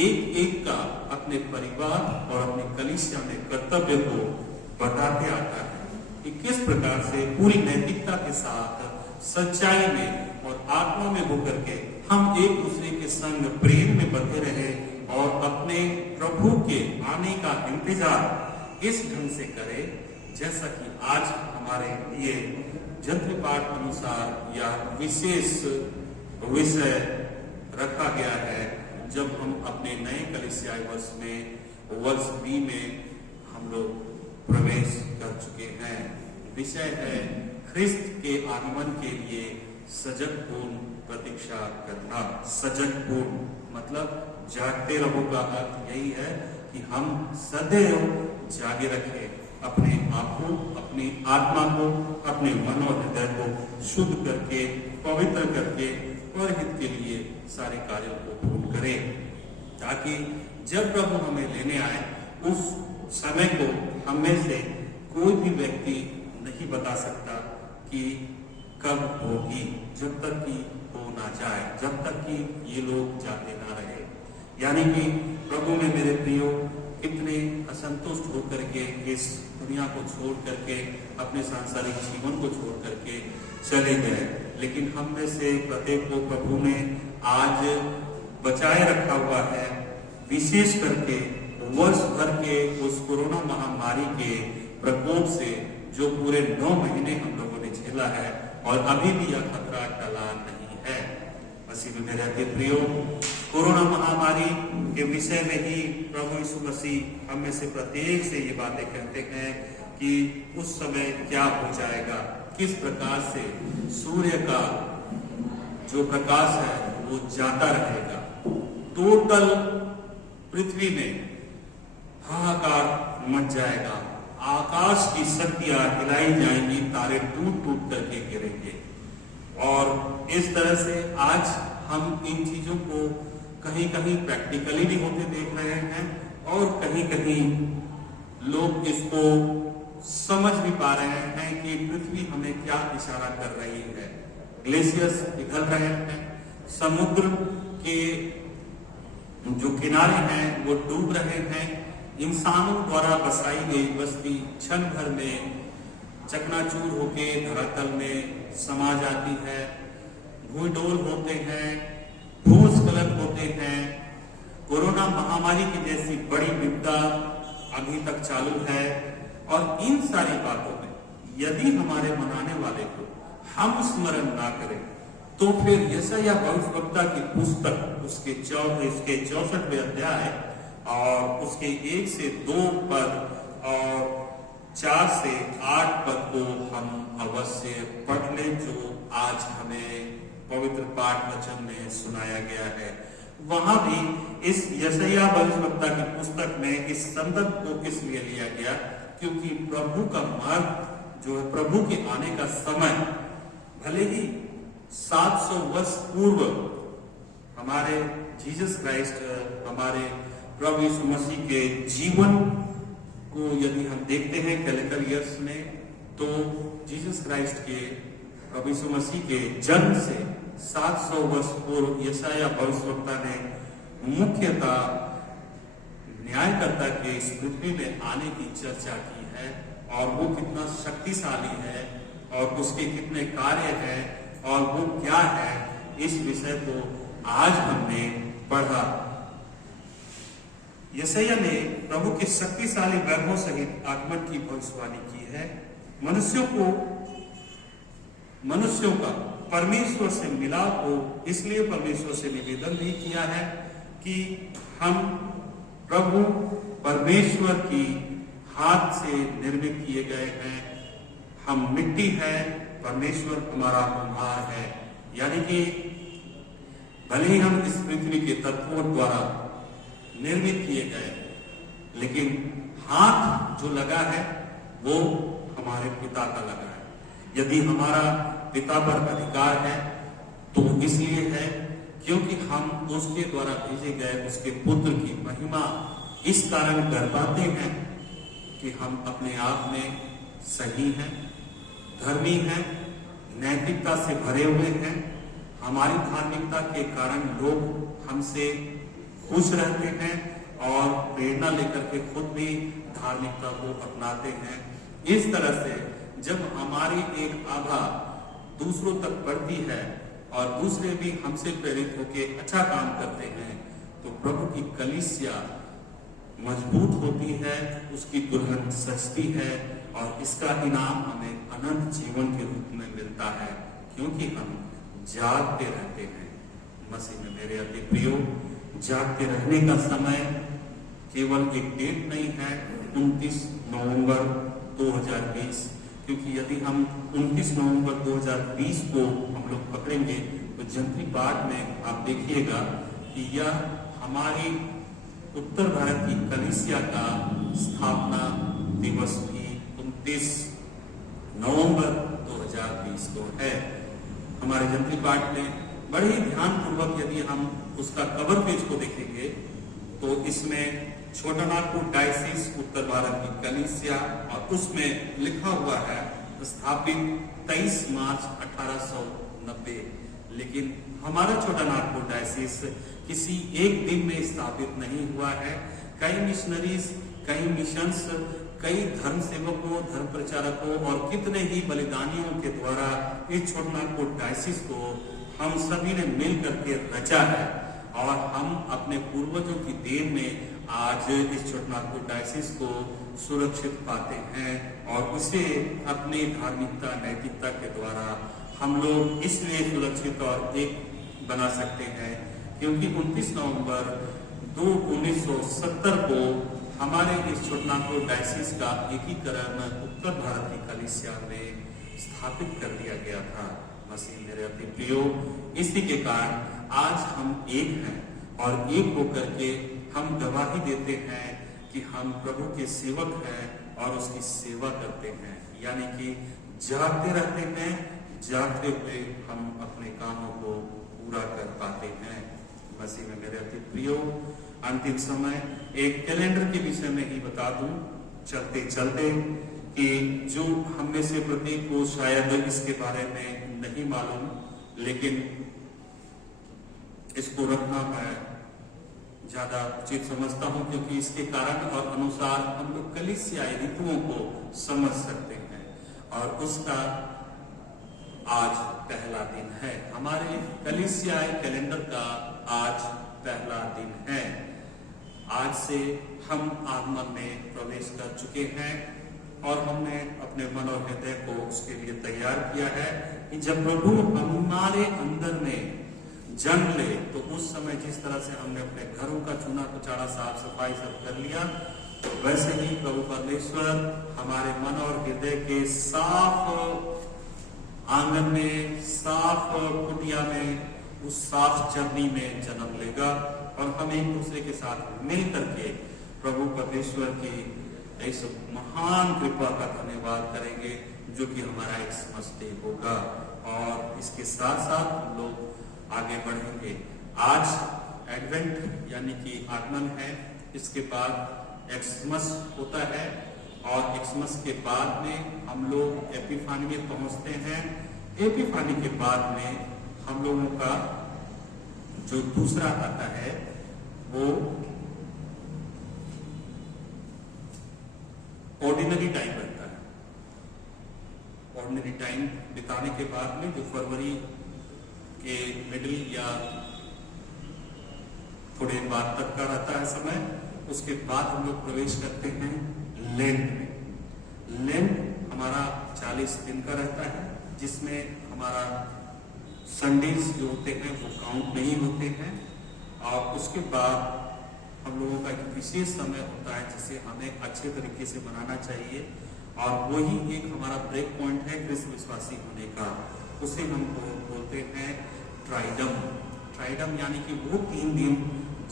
एक एक का अपने परिवार और अपनी कलीसिया में कर्तव्य को बताते आता है कि किस प्रकार से पूरी नैतिकता के साथ सच्चाई में और आत्मा में होकर के हम एक दूसरे के संग प्रेम में बंधे रहे और अपने प्रभु के आने का इंतजार इस ढंग से करें जैसा कि आज हमारे लिए जंत्र पाठ अनुसार या विशेष विषय रखा गया है। जब हम अपने नए कलीसियाई वर्ष में वर्ष बी में हम लोग प्रवेश कर चुके हैं। विषय है ख्रिस्त के आगमन के लिए सजग पूर्ण प्रतीक्षा करना। सजग पूर्ण मतलब जागते रहो का अर्थ यही है कि हम सदैव जागे रखें अपने आप को, अपनी आत्मा को, अपने मन और हृदय को शुद्ध करके, पवित्र करके परहित के लिए सारे कार्यों को पूर्ण करें, ताकि जब प्रभु हमें लेने आए उस समय को हम में से कोई भी व्यक्ति नहीं बता सकता कि कब होगी, जब तक कि हो ना जाए, जब तक कि ये लोग जाते ना रहे। यानी कि प्रभु में मेरे प्रियो कितने असंतुष्ट होकर के इस दुनिया को छोड़ करके अपने सांसारिक जीवन को छोड़ करके चले गए, लेकिन हम में से प्रत्येक को प्रभु ने आज बचाए रखा हुआ है। विशेष करके वर्ष भर के उस कोरोना महामारी के प्रकोप से जो पूरे 9 महीने हम लोगों ने झेला है और अभी भी यह खतरा टला नहीं है। मसीह में मेरे अति प्रियो, कोरोना महामारी के विषय में ही प्रभु यीशु मसीह हम में से प्रत्येक से ये बातें कहते हैं कि उस समय क्या हो जाएगा, किस प्रकार से सूर्य का जो प्रकाश है वो जाता रहेगा, टोटल पृथ्वी में हाहाकार मच जाएगा, आकाश की शक्तियां हिलाई जाएंगी, तारे टूट टूट करके गिरेंगे। और इस तरह से आज हम इन चीजों को कहीं कहीं प्रैक्टिकली भी होते देख रहे हैं और कहीं कहीं लोग इसको समझ भी पा रहे हैं कि पृथ्वी हमें क्या इशारा कर रही है। ग्लेशियर्स पिघल रहे हैं, समुद्र के जो किनारे हैं वो डूब रहे हैं, इंसानों द्वारा बसाई गई बस्ती क्षण भर में चकनाचूर होके धरातल में समा जाती है, भूडोल होते हैं, भूस्खलन होते हैं। कोरोना महामारी की जैसी बड़ी विपदा अभी तक चालू है और इन सारी बातों में यदि हमारे मनाने वाले को हम स्मरण ना करें तो फिर यशायाह भविष्यवक्ता की पुस्तक उसके 64वें अध्याय और उसके 1 से 2 पद और 4 से 8 पद को हम अवश्य पढ़ लें, जो आज हमें पवित्र पाठ वचन में सुनाया गया है। वहां भी इस यशायाह भविष्यवक्ता की पुस्तक में इस संदर्भ को इसलिए लिया गया क्योंकि प्रभु का मार्ग जो है, प्रभु के आने का समय भले ही 700 वर्ष पूर्व हमारे जीसस क्राइस्ट, हमारे प्रभु यीशु मसीह के जीवन को यदि हम देखते हैं कैलेंडर ईयर्स में, तो जीसस क्राइस्ट के प्रभु यीशु मसीह के जन्म से 700 वर्ष पूर्व यशायाह भविष्यवक्ता ने मुख्यतः न्यायकर्ता के इस पृथ्वी में आने की चर्चा की है और वो कितना शक्तिशाली है और उसके कितने कार्य हैं और वो क्या है, इस विषय को आज हमने पढ़ा। यशायाह ने प्रभु के शक्तिशाली वैभव सहित आगमन की भविष्यवाणी की है। मनुष्यों का परमेश्वर से मिलाव हो, इसलिए परमेश्वर से निवेदन भी किया है कि हम प्रभु परमेश्वर की हाथ से निर्मित किए गए हैं, हम मिट्टी है, परमेश्वर हमारा कुम्हार है। यानी कि भले ही हम इस पृथ्वी के तत्वों द्वारा निर्मित किए गए, लेकिन हाथ जो लगा है वो हमारे पिता का लगा है। यदि हमारा पिता पर अधिकार है तो इसलिए है क्योंकि हम उसके द्वारा भेजे गए उसके पुत्र की महिमा इस कारण कर पाते हैं कि हम अपने आप में सही हैं, धर्मी हैं, नैतिकता से भरे हुए हैं। हमारी धार्मिकता के कारण लोग हमसे खुश रहते हैं और प्रेरणा लेकर के खुद भी धार्मिकता को अपनाते हैं। इस तरह से जब हमारी एक आभा दूसरों तक बढ़ती है और दूसरे भी हमसे प्रेरित होकर अच्छा काम करते हैं तो प्रभु की कलीसिया मजबूत होती है, उसकी दुल्हन सजती है और इसका इनाम हमें अनंत जीवन के रूप में मिलता है, क्योंकि हम जागते रहते हैं। मसीह में मेरे अति प्रियो, जागते रहने का समय केवल एक डेट नहीं है 29 नवंबर 2020, क्योंकि यदि हम 29 नवंबर 2020 को हम लोग पकड़ेंगे तो जनवरी पाठ में आप देखिएगा कि यह हमारी उत्तर भारत की कलीसिया का स्थापना दिवस भी 29 नवंबर 2020 को है। हमारे जनवरी पाठ में बड़े ही ध्यान पूर्वक यदि हम उसका कवर पेज को देखेंगे तो इसमें छोटा नागपुर डायसिस उत्तर भारत की कलीसिया और उसमें लिखा हुआ है स्थापित 23 मार्च 1890। लेकिन हमारा छोटा नागपुर डायसिस किसी एक दिन में स्थापित नहीं हुआ है। कई मिशनरीज, कई मिशंस, कई धर्म सेवकों, धर्म प्रचारकों और कितने ही बलिदानियों के द्वारा इस छोटा नागपुर डायसिस को हम सभी ने मिल करके रचा है और हम अपने पूर्वजों की देन में आज इस छोटा नागपुर डायसिस को सुरक्षित पाते हैं और उसे अपनी धार्मिकता, नैतिकता के द्वारा हम लोग इसलिए सुरक्षित और एक बना सकते हैं क्योंकि 29 नवंबर 1970 को हमारे इस छोटा नागपुर डायसिस का एकीकरण उत्तर भारत की कलीसिया में स्थापित कर दिया गया था। मसीह मेरे अति प्रियो, इसी के कारण आज हम एक हैं और एक होकर के हम गवाही देते हैं कि हम प्रभु के सेवक हैं और उसकी सेवा करते हैं, यानी कि जागते रहते हैं, जागते हुए हम अपने कामों को पूरा कर पाते हैं। मसीह में मेरे अति प्रियो, अंतिम समय एक कैलेंडर के विषय में ही बता दूं चलते चलते कि जो हम में से प्रत्येक को शायद इसके बारे में नहीं मालूम, लेकिन इसको रखना मैं ज्यादा उचित समझता हूं क्योंकि इसके कारण और अनुसार हम लोग कलीसियाई ऋतुओं को समझ सकते हैं और उसका आज पहला दिन है। हमारे कलीसियाई कैलेंडर का आज पहला दिन है। आज से हम आगमन में प्रवेश कर चुके हैं और हमने अपने मन और हृदय को उसके लिए तैयार किया है कि जब प्रभु हमारे अंदर में जन्म ले तो उस समय जिस तरह से हमने अपने घरों का चूना कुचाड़ा साफ सफाई सब कर लिया, वैसे ही प्रभु परमेश्वर हमारे मन और हृदय के साफ आंगन में, साफ कुटिया में, उस साफ चरनी में जन्म लेगा और हम एक दूसरे के साथ मिल करके प्रभु परमेश्वर की इस महान कृपा का धन्यवाद करेंगे जो कि हमारा एक समझते होगा और इसके साथ साथ हम लोग आगे बढ़ेंगे। आज एडवेंट यानी कि आगमन है, इसके बाद एक्समस होता है और एक्समस के बाद में हम लोग एपिफानी में पहुंचते हैं। एपिफानी के बाद में हम लोगों का जो दूसरा आता है वो ऑर्डिनरी टाइम रहता है। ऑर्डिनरी टाइम बिताने के बाद में जो फरवरी के मिडिल या थोड़े बाद तक का रहता है समय, उसके बाद हम लोग प्रवेश करते हैं लेंट में। लेंट हमारा 40 दिन का रहता है जिसमें हमारा संडेज जो होते हैं वो काउंट नहीं होते हैं और उसके बाद हम लोगों का एक विशेष समय होता है जिसे हमें अच्छे तरीके से मनाना चाहिए और वही एक हमारा ब्रेक पॉइंट है क्रिस्त विश्वासी होने का। उसे हम बोलते हैं ट्राइडम। ट्राइडम यानी कि वो 3 दिन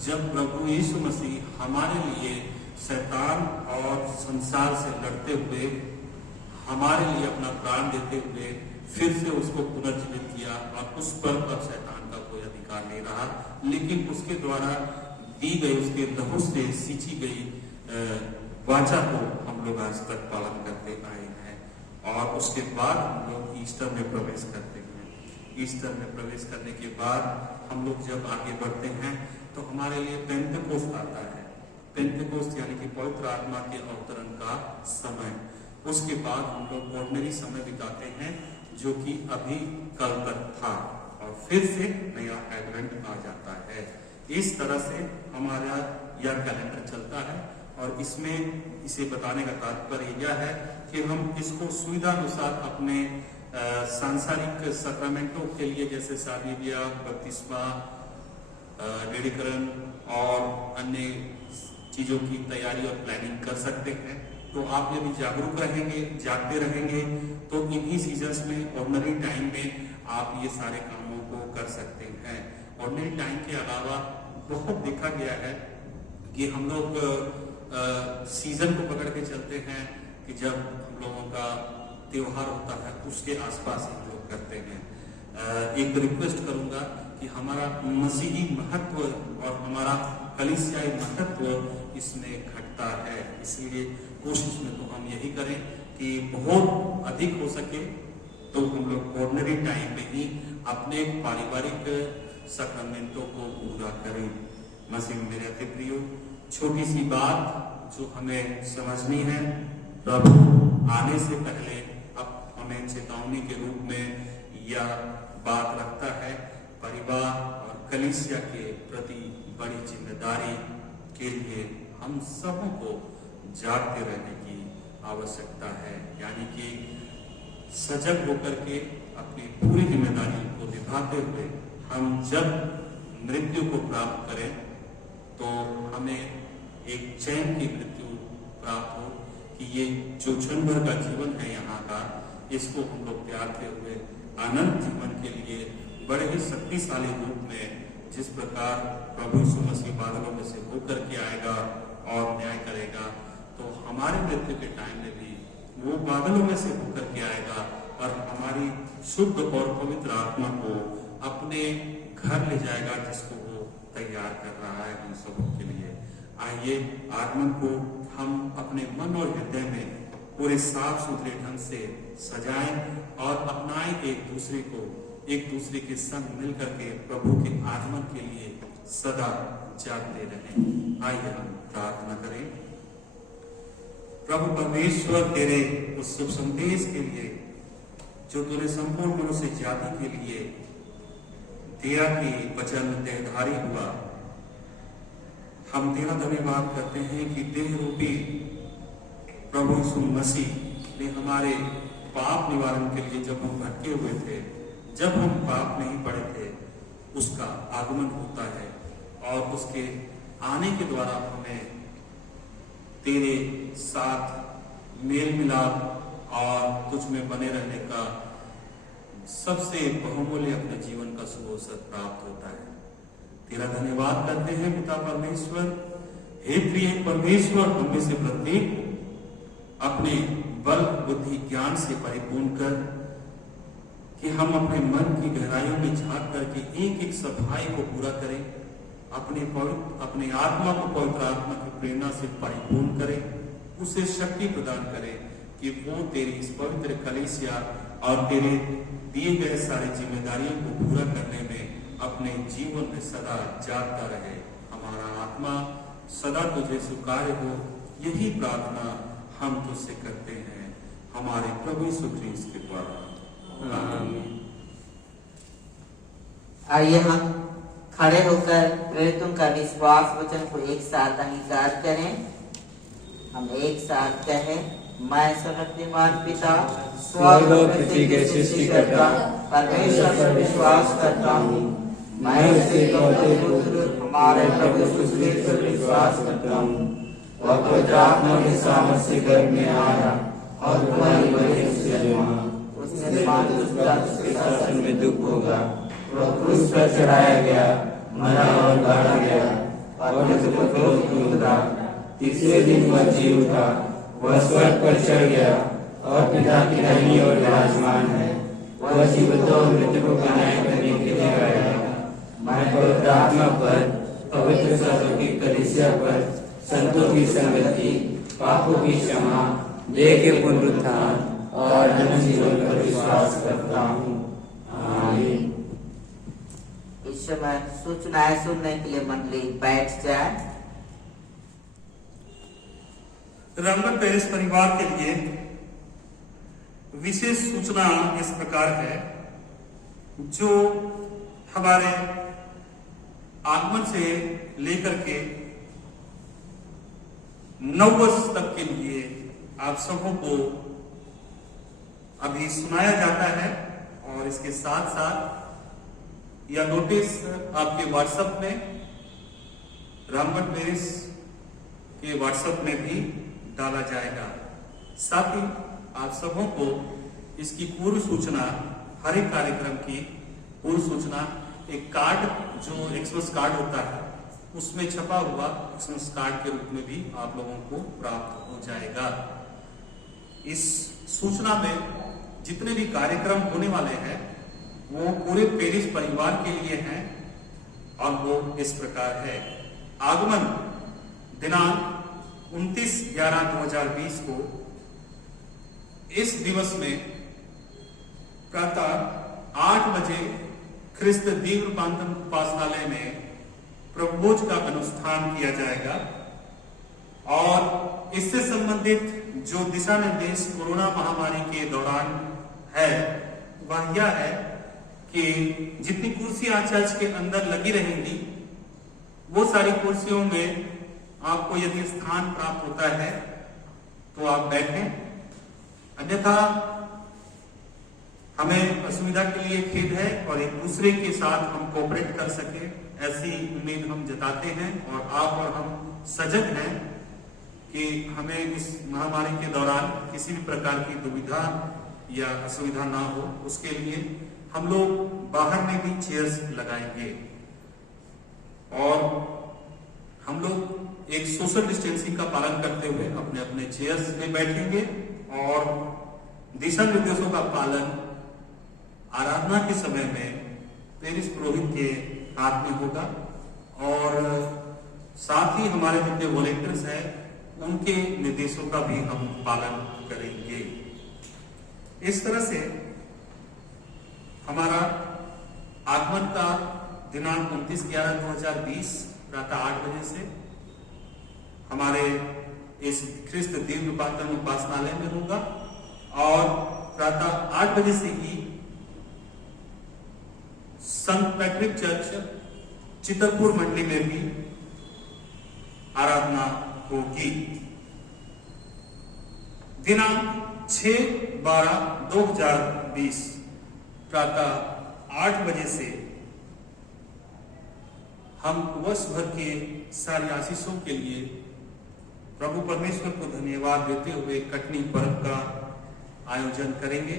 जब प्रभु यीशु मसीह हमारे लिए शैतान और संसार से लड़ते हुए हमारे लिए अपना प्राण देते हुए फिर से उसको पुनर्जीवित किया और उस पर अब शैतान का कोई अधिकार नहीं रहा, लेकिन उसके द्वारा दी गई, उसके लहू से सींची गई वाचा को हम लोग आज तक पालन करते आए हैं और उसके बाद हम लोग ईस्टर में प्रवेश करते हैं। ईस्टर में प्रवेश करने के बाद हम लोग जब आगे बढ़ते हैं तो हमारे लिए पेंटेकोस्ट आता है। पेंटेकोस्ट यानी कि पवित्र आत्मा के अवतरण का समय। उसके बाद हम लोग ऑर्डिनरी समय बिताते हैं जो कि अभी कल तक था, और फिर से नया एडवेंट आ जाता है। इस तरह से हमारा यह कैलेंडर चलता है, और इसमें इसे बताने का तात्पर्य यह है कि हम इसको सुविधा अनुसार अपने सांसारिक सैक्रामेंटों के लिए, जैसे शादी ब्याह, बपतिस्मा, डेडीकरण और अन्य चीजों की तैयारी और प्लानिंग कर सकते हैं। तो आप यदि जागरूक रहेंगे, जागते रहेंगे, तो इन्हीं सीजन्स में, ऑर्डिनरी टाइम में आप ये सारे कामों को कर सकते हैं। ऑर्डिनरी टाइम के अलावा बहुत देखा गया है कि हम लोग सीजन को पकड़ के चलते हैं कि जब हम लोगों का त्योहार होता है उसके आसपास हम लोग करते हैं। एक रिक्वेस्ट करूंगा कि हमारा मसीही महत्व और हमारा कलीसियाई महत्व इसमें घटता है, इसलिए कोशिश में तो हम यही करें कि बहुत अधिक हो सके तो हम लोग ऑर्डिनरी टाइम में ही अपने पारिवारिक सैक्रामेंटों को पूरा करें। मसीह में मेरे अति प्रियो, छोटी सी बात जो हमें समझनी है, प्रभु आने से पहले अब हमें चेतावनी के रूप में यह बात रखता है। परिवार और कलीसिया के प्रति बड़ी जिम्मेदारी के लिए हम सबों को जागते रहने की आवश्यकता है, यानी कि सजग होकर के अपनी पूरी जिम्मेदारी को निभाते हुए हम जब मृत्यु को प्राप्त करें तो हमें एक चैन की मृत्यु प्राप्त हो कि ये जो क्षण भर का जीवन है यहाँ का, इसको हम लोग त्यागते हुए अनंत जीवन के लिए बड़े ही शक्तिशाली रूप में, जिस प्रकार प्रभु यीशु मसीह बादलों में से होकर के आएगा और न्याय करेगा, तो हमारे मृत्यु के टाइम में भी वो बादलों में से होकर के आएगा और हमारी शुद्ध और पवित्र आत्मा को अपने घर ले जाएगा, जिसको वो तैयार कर रहा है हम सबों के लिए। आइए आगमन को हम अपने मन और हृदय में पूरे साफ सुथरे ढंग से सजाएं और अपनाएं, एक दूसरे के संग मिलकर के प्रभु के आगमन के लिए सदा जागते रहें। आइए हम प्रार्थना करें। प्रभु परमेश्वर, तेरे उस शुभ संदेश के लिए जो तूने संपूर्ण मनुष्य जाति के लिए दिया कि वचन देहधारी हुआ, हम तेरा धन्यवाद करते हैं कि देह रूपी प्रभु यीशु मसीह ने हमारे पाप निवारण के लिए, जब हम भटके हुए थे, जब हम पाप नहीं पड़े थे, उसका आगमन होता है और उसके आने के द्वारा हमें तेरे साथ मेल मिलाप और तुझ में बने रहने का सबसे बहुमूल्य अपने जीवन का शुभ अवसर प्राप्त होता है। तेरा धन्यवाद करते हैं पिता परमेश्वर। हे प्रिय परमेश्वर, हम में से प्रत्येक अपने बल बुद्धि ज्ञान से परिपूर्ण कर कि हम अपने मन की गहराइयों में झांक करके एक एक सफाई को पूरा करें, अपने आत्मा को पवित्र आत्मा की प्रेरणा से परिपूर्ण करें, उसे शक्ति प्रदान करें कि वो तेरी इस पवित्र कलीसिया और तेरे दिए गए सारी जिम्मेदारियों को पूरा करने में अपने जीवन में सदा जागता रहे। हमारा आत्मा सदा तुझे स्वीकार्य हो, यही प्रार्थना हम तुझसे करते हैं हमारे प्रभु यीशु ख्रीस्त के द्वारा, आमीन। आइए हम खड़े होकर प्रेरितों का विश्वास वचन को एक साथ अंगीकार करें। हम एक साथ कहें, मैं सर्वशक्तिमान पिता स्वर्ग और पृथ्वी के सृष्टिकर्ता परमेश्वर पर विश्वास करता हूँ। मैं उसके इकलौते पुत्र हमारे प्रभु यीशु ख्रीस्त पर विश्वास करता हूँ। वह पवित्र आत्मा के सामर्थ से गर्भ में आया और तुम्हारी वजह से जन्मा। उसने उसके शासन में दुख होगा, वह क्रूस पर चढ़ाया गया, मरा और गाड़ा गया और मृतकों को उतरा। तीसरे दिन वह जी उठा, वह स्वर्ग पर चढ़ गया और पिता की दाहिनी ओर विराजमान है। वह जीवितों और मृतकों का न्याय करने के लिए आया। मैं पवित्र आत्मा पर, पवित्र सार्वजनिक कलीसिया पर, संतों की संगति, पापों की क्षमा, देह के पुनरुत्थान और अनंत जीवन पर विश्वास करता हूँ। आमीन। समय सूचनाएं सुनने के लिए मंडली बैठ जाए। रामगढ़ पेरिस परिवार के लिए विशेष सूचना इस प्रकार है, जो हमारे आगमन से लेकर के 9 वर्ष तक के लिए आप सबों को अभी सुनाया जाता है। और इसके साथ साथ यह नोटिस आपके व्हाट्सएप में, रामगढ़ पेरिस के व्हाट्सएप में भी डाला जाएगा। साथ ही आप सबों को इसकी पूर्व सूचना, हर एक कार्यक्रम की पूर्व सूचना एक कार्ड, जो एक्सप्रेस कार्ड होता है, उसमें छपा हुआ एक्सप्रेस कार्ड के रूप में भी आप लोगों को प्राप्त हो जाएगा। इस सूचना में जितने भी कार्यक्रम होने वाले हैं वो पूरे पेरिस परिवार के लिए हैं और वो इस प्रकार है। आगमन दिनांक 29/11/2020 को इस दिवस में प्रातः 8 बजे ख्रिस्त दीव रूपांतरण उपासनालय में प्रभुभोज का अनुष्ठान किया जाएगा। और इससे संबंधित जो दिशा निर्देश कोरोना महामारी के दौरान है वह यह है कि जितनी कुर्सियां चर्च के अंदर लगी रहेंगी वो सारी कुर्सियों में आपको यदि स्थान प्राप्त होता है तो आप बैठें, अन्यथा हमें असुविधा के लिए खेद है और एक दूसरे के साथ हम कोऑपरेट कर सके ऐसी उम्मीद हम जताते हैं। और आप और हम सजग हैं कि हमें इस महामारी के दौरान किसी भी प्रकार की दुविधा या असुविधा ना हो, उसके लिए हम लोग बाहर में भी चेयर्स लगाएंगे और हम लोग एक सोशल डिस्टेंसिंग का पालन करते हुए अपने अपने चेयर्स में बैठेंगे और दिशा निर्देशों का पालन आराधना के समय में पेरिस पुरोहित के हाथ में होगा। और साथ ही हमारे जितने वॉलेंटियर्स हैं उनके निर्देशों का भी हम पालन करेंगे। इस तरह से हमारा आगमन का दिनांक 29/11/2020 प्रातः 8 बजे से हमारे इस ख्रिस्त दीव रूपांतरण उपासनालय में होगा और प्रातः 8 बजे से ही संत पैट्रिक चर्च चितरपुर मंडली में भी आराधना होगी। दिनांक 6/12/2020 प्रातः 8 बजे से हम वर्ष भर के सारी आशीषों के लिए प्रभु परमेश्वर को धन्यवाद देते हुए कटनी पर्व का आयोजन करेंगे,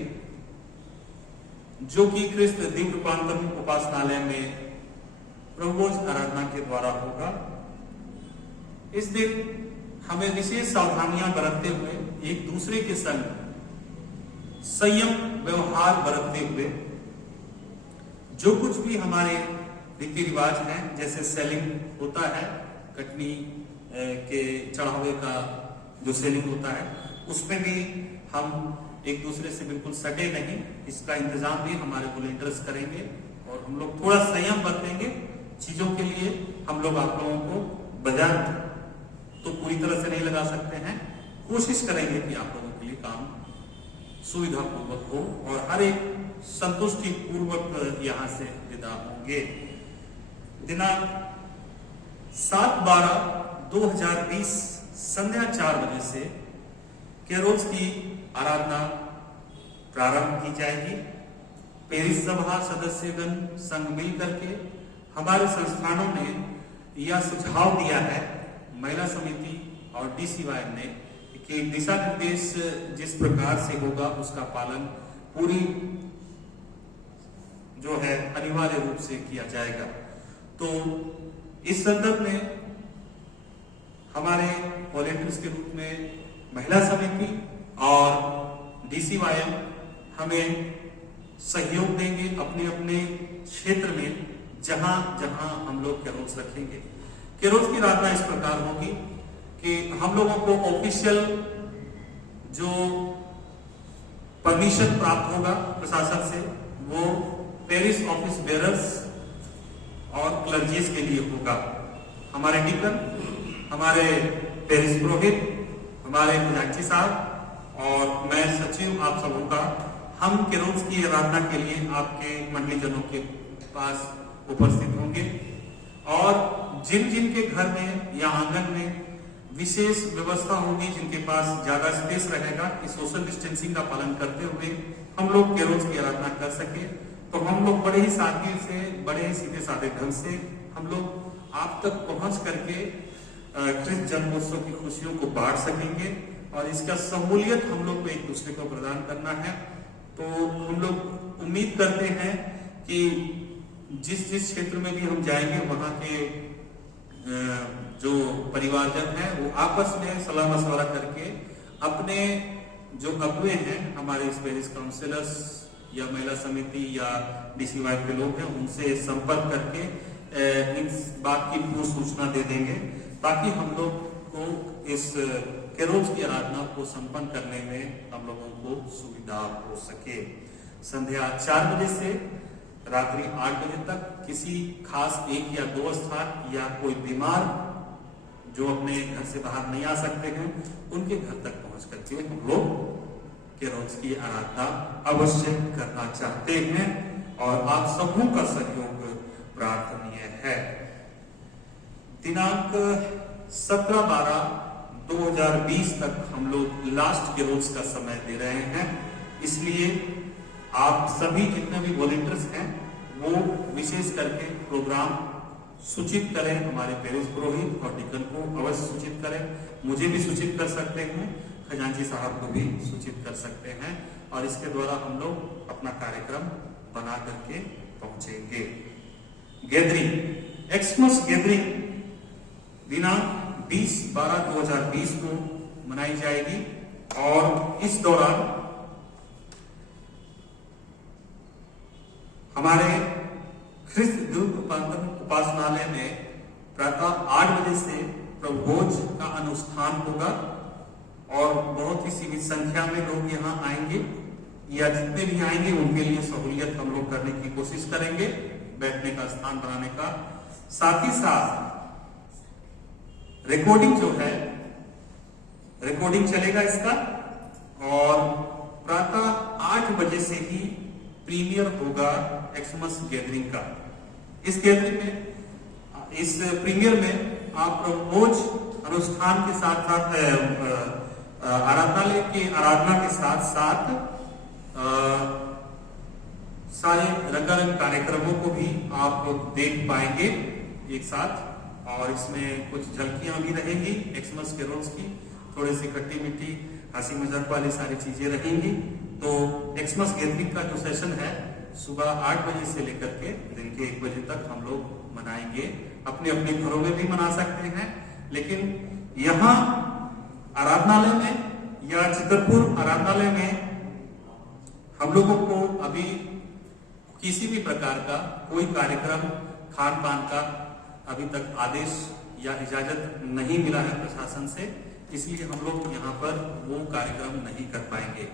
जो कि ख्रिस्त दीव रूपांतरण उपासनालय में प्रभुभोज आराधना के द्वारा होगा। इस दिन हमें विशेष सावधानियां बरतते हुए एक दूसरे के संग संयम व्यवहार बरतते हुए जो कुछ भी हमारे रीति रिवाज हैं, जैसे सेलिंग होता है, कटनी के चढ़ावे का जो सेलिंग होता है उसमें भी हम एक दूसरे से बिल्कुल सटे नहीं, इसका इंतजाम भी हमारे वॉलंटियर्स करेंगे और हम लोग थोड़ा संयम बरतेंगे चीजों के लिए। हम लोग आप लोगों को बाजार तो पूरी तरह से नहीं लगा सकते हैं, कोशिश करेंगे कि आप लोगों के लिए काम सुविधा पूर्वक हो और हर एक संतुष्टि पूर्वक यहाँ से विदा होंगे। दिनांक 7/12/2020 संध्या 4 बजे से कैरोल्स की आराधना प्रारंभ की जाएगी। पेरिस सभा सदस्यगण संग मिलकर के हमारे संस्थानों ने यह सुझाव दिया है, महिला समिति और DCYM ने, कि दिशा निर्देश जिस प्रकार से होगा उसका पालन पूरी जो है अनिवार्य रूप से किया जाएगा। तो इस संदर्भ में हमारे वॉलंटियर्स के रूप में महिला समिति और DCYM हमें सहयोग देंगे अपने अपने क्षेत्र में, जहां जहां हम लोग कैरोल्स रखेंगे। कैरोल्स की आराधना इस प्रकार होगी कि हम लोगों को ऑफिशियल जो परमिशन प्राप्त होगा प्रशासन से, वो पेरिस ऑफिस बेरर्स और क्लर्जीज के लिए होगा। हमारे डीकन, हमारे पेरिस पुरोहित, हमारे खजांची साहब और मैं सचिव आप सबों का हम केरोल्स की आराधना के लिए आपके मंडली जनों के पास उपस्थित होंगे और जिन जिन के घर में या आंगन में विशेष व्यवस्था होगी, जिनके पास ज्यादा स्पेस रहेगा कि सोशल डिस्टेंसिंग का पालन करते हुए हम लोग केरोल्स की आराधना कर सके, तो हम लोग बड़े ही सादगी से, बड़े ही सीधे साधे ढंग से हम लोग आप तक पहुंच करके क्रिस्त जन्मोत्सव की खुशियों को बांट सकेंगे और इसका सहूलियत हम लोग को एक दूसरे को प्रदान करना है। तो हम लोग उम्मीद करते हैं कि जिस जिस क्षेत्र में भी हम जाएंगे वहां के जो परिवारजन है वो आपस में सलाह मशवरा करके अपने जो अगुए हैं, हमारे इस पेरिस काउंसिलर्स या महिला समिति या डीसीवाई के लोग हैं, उनसे संपर्क करके इस बात की पूर्व सूचना दे देंगे ताकि हम लोग को इस केरोल्स की आराधना को संपन्न करने में हम लोगों को सुविधा हो सके। संध्या 4 बजे से रात्रि 8 बजे तक किसी खास 1 या 2 स्थान या कोई बीमार जो अपने घर से बाहर नहीं आ सकते हैं उनके घर तक पहुंच करके हम लोग केरोल्स की आराधना अवश्य करना चाहते हैं और आप सबों का सहयोग प्रार्थनीय है। दिनांक 17/12/2020 तक हम लोग लास्ट केरोल्स का समय दे रहे हैं, इसलिए आप सभी जितने भी वॉलंटियर्स हैं वो विशेष करके प्रोग्राम सूचित करें, हमारे पेरिस पुरोहित और डीकन को अवश्य सूचित करें, मुझे भी सूचित कर सकते हैं, खजांची साहब को भी सूचित कर सकते हैं और इसके द्वारा हम लोग अपना कार्यक्रम बना करके पहुंचेंगे। गैदरिंग, एक्समस गैदरिंग दिनांक 20/12/2020 को मनाई जाएगी और इस दौरान हमारे ख्रिस्त दूत उपासनालय में प्रातः 8 बजे से प्रभोज का अनुष्ठान होगा और बहुत ही सीमित संख्या में लोग यहाँ आएंगे या जितने भी आएंगे उनके लिए सहूलियत हम लोग करने की कोशिश करेंगे, बैठने का स्थान बनाने का। साथ ही साथ रिकॉर्डिंग जो है, रिकॉर्डिंग चलेगा इसका और प्रातः 8 बजे से ही प्रीमियर होगा एक्समस गैदरिंग का। इस गैदरिंग में, इस प्रीमियर में आप रोज अनुष्ठान के साथ साथ आराधनालय की आराधना के साथ साथ सारे रंगारंग कार्यक्रमों को भी आप देख पाएंगे एक साथ और इसमें कुछ झलकियां भी रहेंगी एक्समस केरोल्स की, थोड़ी सी खट्टी मीठी हंसी मजाक वाली सारी चीजें रहेंगी। तो एक्समस गैदरिंग का जो सेशन है सुबह 8 बजे से लेकर के दिन के 1 बजे तक हम लोग मनाएंगे। अपने अपने घरों में भी मना सकते हैं, लेकिन यहाँ आराधनालय में या चित्रपुर आराधनालय में हम लोगों को अभी किसी भी प्रकार का कोई कार्यक्रम खान पान का अभी तक आदेश या इजाजत नहीं मिला है प्रशासन से, इसलिए हम लोग यहाँ पर वो कार्यक्रम नहीं कर पाएंगे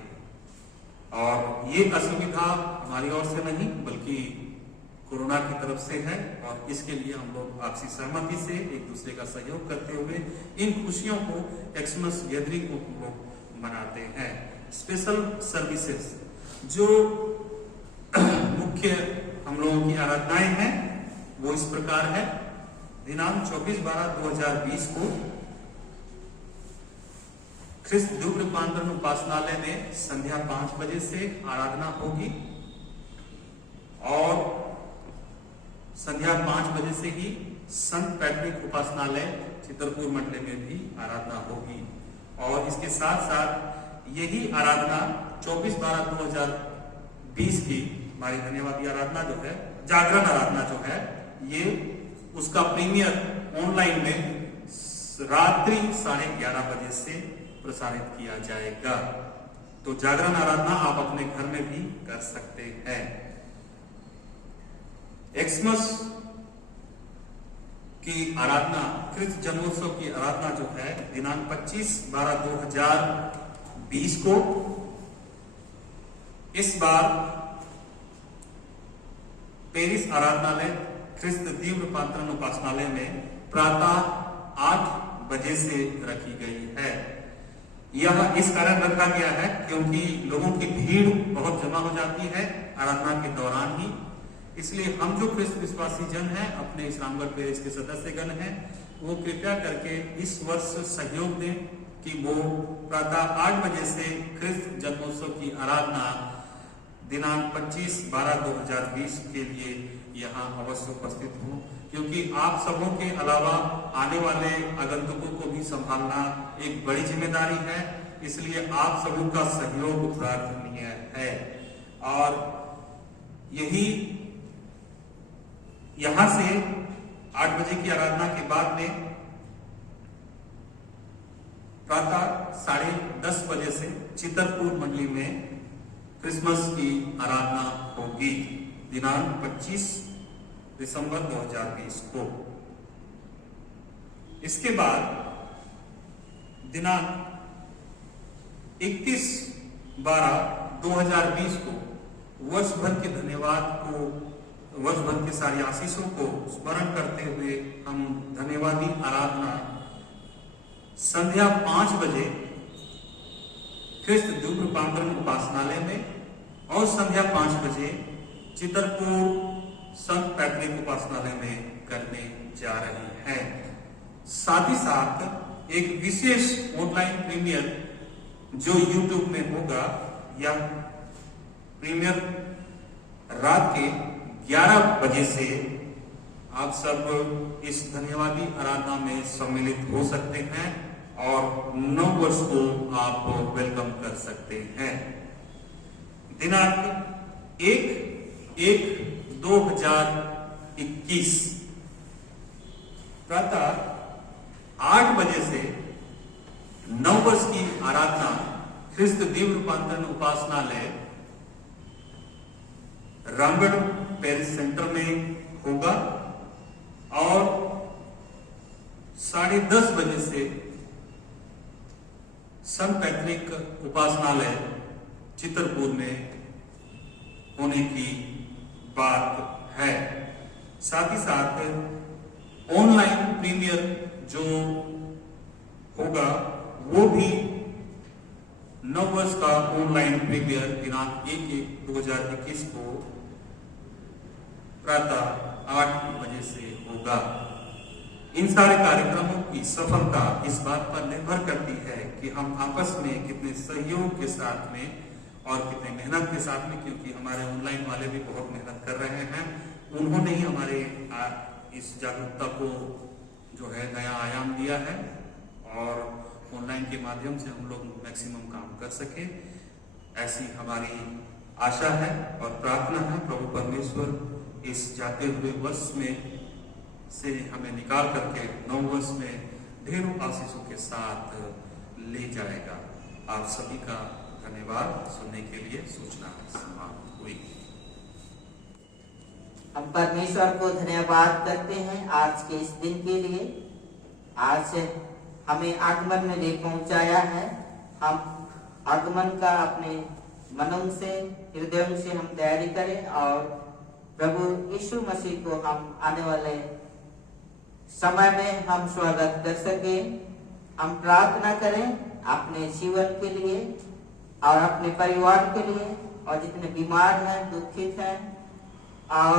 और ये असुविधा हमारी ओर से नहीं बल्कि कोरोना की तरफ से है और इसके लिए हम लोग आपसी सहमति से एक दूसरे का सहयोग करते हुए इन खुशियों को एक्समस गैदरिंग को हम लोग मनाते हैं। स्पेशल सर्विसेज जो मुख्य हम लोगों की आराधनाएं हैं वो इस प्रकार है। दिनांक 24/12/2020 को ख्रिस्त दूत रूपांतरण उपासनालय में संध्या 5 बजे से आराधना होगी और संध्या 5 बजे से ही संत पैट्रिक उपासनालय चित्रपुर मंडल में भी आराधना होगी और इसके साथ साथ यही आराधना 24/12/2020 की हमारी धन्यवादी आराधना जो है, जागरण आराधना जो है, ये उसका प्रीमियर ऑनलाइन में रात्रि 11:30 बजे से प्रसारित किया जाएगा। तो जागरण आराधना आप अपने घर में भी कर सकते हैं। एक्समस की आराधना, ख्रिस्त जन्मोत्सव की आराधना जो है दिनांक 25/12/2020 को इस बार पेरिस आराधनालय ख्रिस्त दीव रूपांतरण उपासनालय में प्रातः 8 बजे से रखी गई है। यह इस कारण रखा गया है क्योंकि लोगों की भीड़ बहुत जमा हो जाती है आराधना के दौरान ही। इसलिए हम जो ख्रिस्त विश्वासी जन हैं, अपने इस रामगढ़ पेरिस के सदस्यगण हैं, वो कृपया करके इस वर्ष सहयोग दें कि वो प्रातः 8 बजे से ख्रिस्त जन्मोत्सव की आराधना दिनांक 25/12/2020 के लिए यहाँ अवश्य उपस्थित हो, क्योंकि आप सबों के अलावा आने वाले आगंतुकों को भी संभालना एक बड़ी जिम्मेदारी है। इसलिए आप सबों का सहयोग प्रार्थनीय है। और यही यहाँ से 8 बजे की आराधना के बाद में प्रातः 10:30 बजे से चितरपुर मंडली में क्रिसमस की आराधना होगी दिनांक 25 दिसंबर 2020 को। इसके बाद दिनांक 31/12/2020 को वर्ष भर के धन्यवाद को, वर्ष भर के सारी आशीषों को स्मरण करते हुए हम धन्यवादी आराधना संध्या 5 बजे ख्रिस्त दीव रूपांतरण उपासनालय में और संध्या 5 बजे चितरपुर संत पैट्रिक उपासनालय में करने जा रही है। साथ ही साथ एक विशेष ऑनलाइन प्रीमियर जो YouTube में होगा, यह प्रीमियर रात के 11 बजे से आप सब इस धन्यवादी आराधना में सम्मिलित हो सकते हैं और नव वर्ष को आप वेलकम कर सकते हैं। दिनांक 1/1/2021 प्रातः 8 बजे से नव वर्ष की आराधना ख्रिस्त दीव रूपांतरण उपासनालय रामगढ़ पेरिस सेंटर में होगा और 10:30 बजे से संत पैट्रिक उपासनालय चितरपुर में होने की बात है। साथ ही साथ ऑनलाइन प्रीमियर जो होगा वो भी नव वर्ष का ऑनलाइन प्रीमियर दिनांक 1/1/2021 को प्रातः 8 बजे से होगा। इन सारे कार्यक्रमों की सफलता इस बात पर निर्भर करती है कि हम आपस में कितने सहयोग के साथ में और कितने मेहनत के साथ में, क्योंकि हमारे ऑनलाइन वाले भी बहुत मेहनत कर रहे हैं, उन्होंने ही हमारे इस जागरूकता को जो है नया आयाम दिया है और ऑनलाइन के माध्यम से हम लोग मैक्सिमम काम कर सके, ऐसी हमारी आशा है और प्रार्थना है। प्रभु परमेश्वर इस जाते हुए वर्ष में से हमें निकाल करके नव वर्ष में ढेरों आशीषों के साथ ले जाएगा। आप सभी का धन्यवाद। सुनने के लिए सूचना समाप्त हुई। हम परमेश्वर को धन्यवाद करते हैं आज के इस दिन के लिए। आज हमें आगमन में ले पहुंचाया है। हम आगमन का अपने मनों से, हृदयों से हम तैयारी करें और प्रभु यीशु मसीह को हम आने वाले समय में हम स्वागत कर सके। हम प्रार्थना करें अपने जीवन के लिए और अपने परिवार के लिए, और जितने बीमार हैं, दुखित हैं और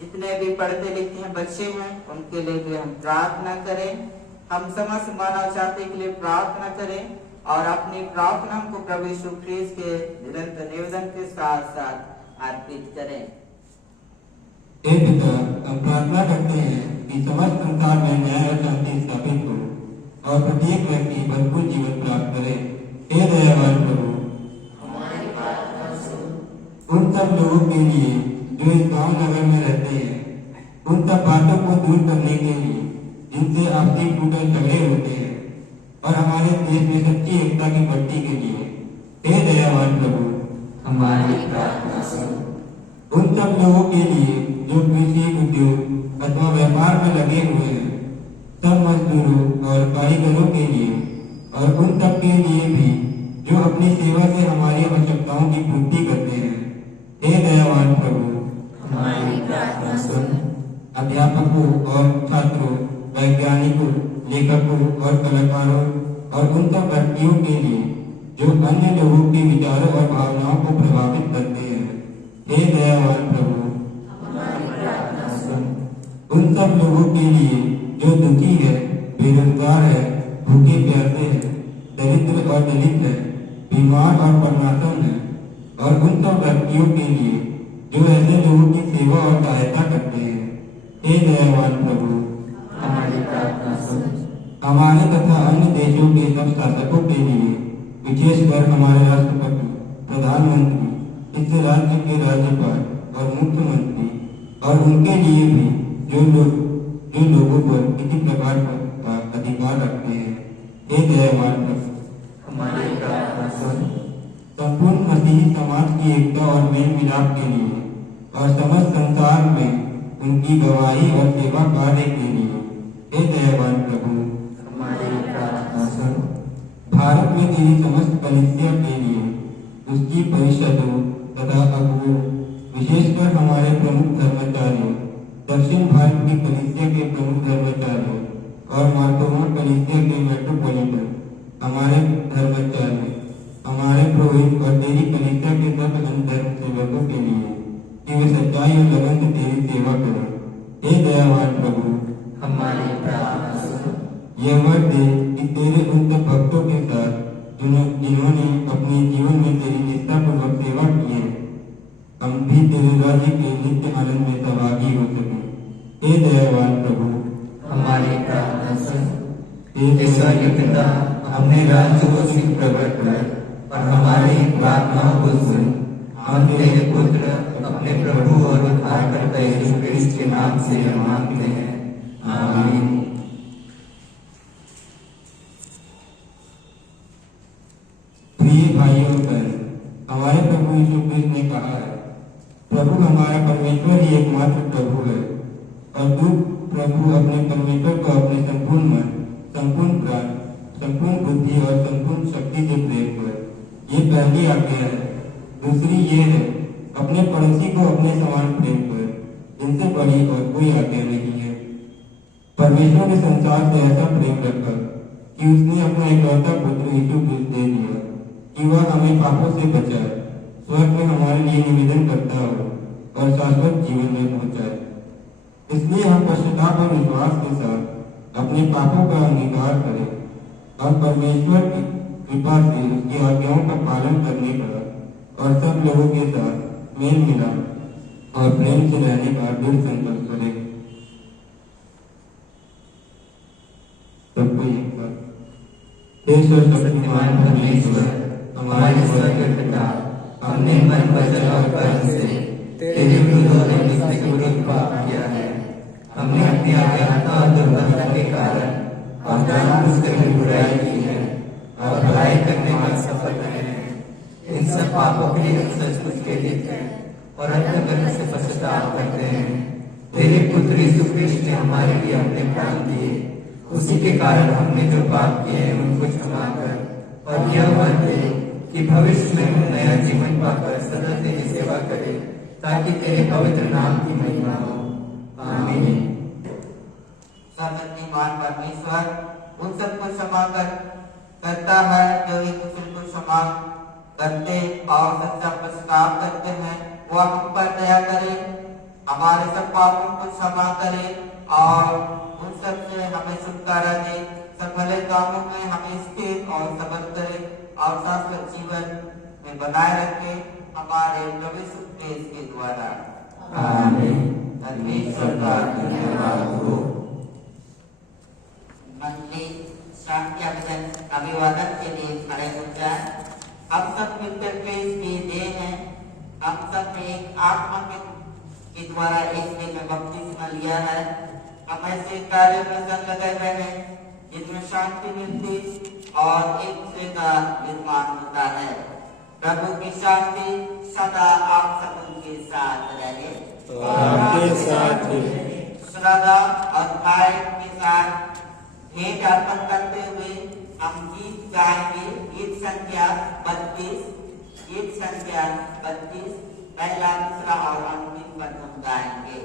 जितने भी पढ़ते लिखते हैं बच्चे हैं, उनके लिए भी हम प्रार्थना करें। हम समस्त मानव जाति के लिए प्रार्थना करें और अपनी प्रार्थना को प्रभु यीशु ख्रीस्त के निरंतर निवेदन के साथ साथ अर्पित करें। हे पिता, हम प्रार्थना करते हैं कि समस्त संसार में न्याय और शांति स्थापित हो और प्रत्येक व्यक्ति भरपूर जीवन प्राप्त करे। हे दयावान प्रभु, हमारी प्रार्थना सुन। उन सब लोगों के लिए जो इस गांव नगर में रहते हैं, उन सब बातों को दूर करने के लिए जिनसे आपसी टूटल झगड़े होते हैं, और हमारे देश में सच्ची एकता की बढ़ती के लिए हे दयावान प्रभु, हमारी प्रार्थना सुन। उन सब लोगों के लिए जो कृषि उद्योग अथवा व्यापार में लगे हुए हैं, सब मजदूरों और कारीगरों के लिए, और उन सब के लिए भी जो अपनी सेवा से हमारी आवश्यकताओं की पूर्ति करते हैं। हे दयावान प्रभु, हमारी प्रार्थना सुन। अध्यापकों और छात्रों, वैज्ञानिकों, लेखकों और कलाकारों और उन सब व्यक्तियों के लिए जो अन्य लोगों के विचारों और भावनाओं को प्रभावित करते हैं। हे दयावान प्रभु, उन सब लोगों के लिए जो दुखी है, बेरोजगार है, भूखे प्यासे है, दरिद्र और दलित है, बीमार और परनाशन है, और उन सब व्यक्तियों के लिए जो ऐसे लोगों की सेवा और सहायता करते हैं। हे दयावान प्रभु, हमारी प्रार्थना सुन। हमारे तथा अन्य देशों के सब शासकों के लिए, विशेषकर हमारे राष्ट्रपति, प्रधानमंत्री, इस राज्य के राज्यपाल और मुख्यमंत्री, और उनके लिए भी जो लोगों पर किसी प्रकार का अधिकार रखते हैं। हे दयावान प्रभु, हमारी प्रार्थना सुन। संपूर्ण मसीही समाज की एकता और मेल मिलाप के लिए और समस्त संसार में उनकी गवाही और सेवा कार्य के लिए, हे दयावान प्रभु, हमारी प्रार्थना सुन। भारत में तेरी समस्त कलीसिया के लिए, उसकी परिषदों तथा अगुओं, विशेषकर हमारे प्रमुख धर्माचार्यों, दक्षिण भारत की कलीसिया के प्रमुख धर्माचार्यों और मार्तोमा कलीसिया के मेट्रोपोलिटन, हमारे धर्माचार्य, हमारे पुरोहित और तेरी कलीसिया के सब अन्य धर्म सेवकों के लिए कि वे सच्चाई और लगन से तेरी सेवा करें। हे दयावान प्रभु, हमारी प्रार्थना सुन। यह वर दे कि तेरे उन सब भक्तों के साथ जिन्होंने अपने जीवन में तेरी निष्ठापूर्वक सेवा की है, हम भी तेरे राज्य के नित्य आनंद में सहभागी हो सके। हे दयावान प्रभु, हमारी प्रार्थना सुन। हे स्वर्गीय पिता, अपने राज्य को शीघ्र प्रकट कर और हमारी प्रार्थनाओं को सुन। हम तेरे पुत्र अपने प्रभु और उद्धारकर्ता यीशु क्रिस्त के नाम से मांगते हैं। आमीन। प्रिय भाइयों और बहन, हमारे प्रभु यीशु क्रिस्त ने कहा है, प्रभु हमारा परमेश्वर ही एकमात्र प्रभु है, और तू प्रभु अपने परमेश्वर को अपने संपूर्ण मन, संपूर्ण प्राण, संपूर्ण बुद्धि और संपूर्ण शक्ति से प्रेम कर। ये पहली आज्ञा है। दूसरी ये है, अपने पड़ोसी को अपने समान प्रेम कर। इनसे बड़ी और कोई आज्ञा नहीं है। परमेश्वर ने संसार से ऐसा प्रेम रखा कि उसने अपना इकलौता पुत्र यीशु क्रिस्त दे दिया कि वह हमें पापों से बचाए, स्वर्ग में हमारे लिए निवेदन करता हो और शाश्वत जीवन में पहुंचाए। इसलिए हम पश्चाताप और विश्वास के साथ अपने पापों का अंगीकार करें और परमेश्वर की कृपा से उसकी आज्ञाओं का पालन करने का और सब लोगों के साथ मेल मिलाप और प्रेम से रहने का दृढ़ संकल्प करें। सबको एक बार, हे सर्वशक्तिमान परमेश्वर, हमारे स्वर्गीय पिता, हमने मन, वचन और कर्म से तेरे विरुद्ध और निष्ठा के विरुद्ध पाप किया है। हमने अपनी अज्ञानता और दुर्बलता के कारण और जानबूझकर भी बुराई की है और भलाई करने में असफल रहे हैं। इन सब पापों के लिए हम सचमुच खेदित हैं और अंतःकरण से पश्चाताप करते हैं। तेरे पुत्र यीशु क्रिस्त ने हमारे लिए अपने प्राण दिए, उसी के कारण हमने जो पाप किए हैं उनको क्षमा कर और यह वर दे कि भविष्य में हम नया जीवन पाकर सदा तेरी सेवा करें, ताकि तेरे पवित्र नाम की महिमा हो। आमीन। सर्वशक्तिमान परमेश्वर उन सबको क्षमा करता है जो एक दूसरे को क्षमा करते और सच्चा पश्चाताप करते हैं। वह हम पर दया करे, हमारे सब पापों को क्षमा करे और उन सब से हमें छुटकारा दे, सब भले कामों में हमें स्थिर और सबल करे और शाश्वत जीवन में बनाए रखे, हमारे प्रभु यीशु क्रिस्त के द्वारा। आमीन। परमेश्वर का धन्यवाद हो। मंडली शांति अभिवादन के लिए खड़े हो जाए। हम सब मिलकर के इसकी देह है। हम सब ने एक आत्मा के द्वारा एक देह में बपतिस्मा लिया है। हम ऐसे कार्यों में संग लगे हुए हैं जिसमें शांति मिलती और एक दूसरे का निर्माण होता है। प्रभु की शांति सदा आप सबों के साथ रहे और आपके साथ भी। श्रद्धा और भय के साथ भेंट अर्पण करते हुए हम गीत गाएंगे। गीत संख्या 32, पहला, दूसरा और अंतिम पद हम गाएंगे।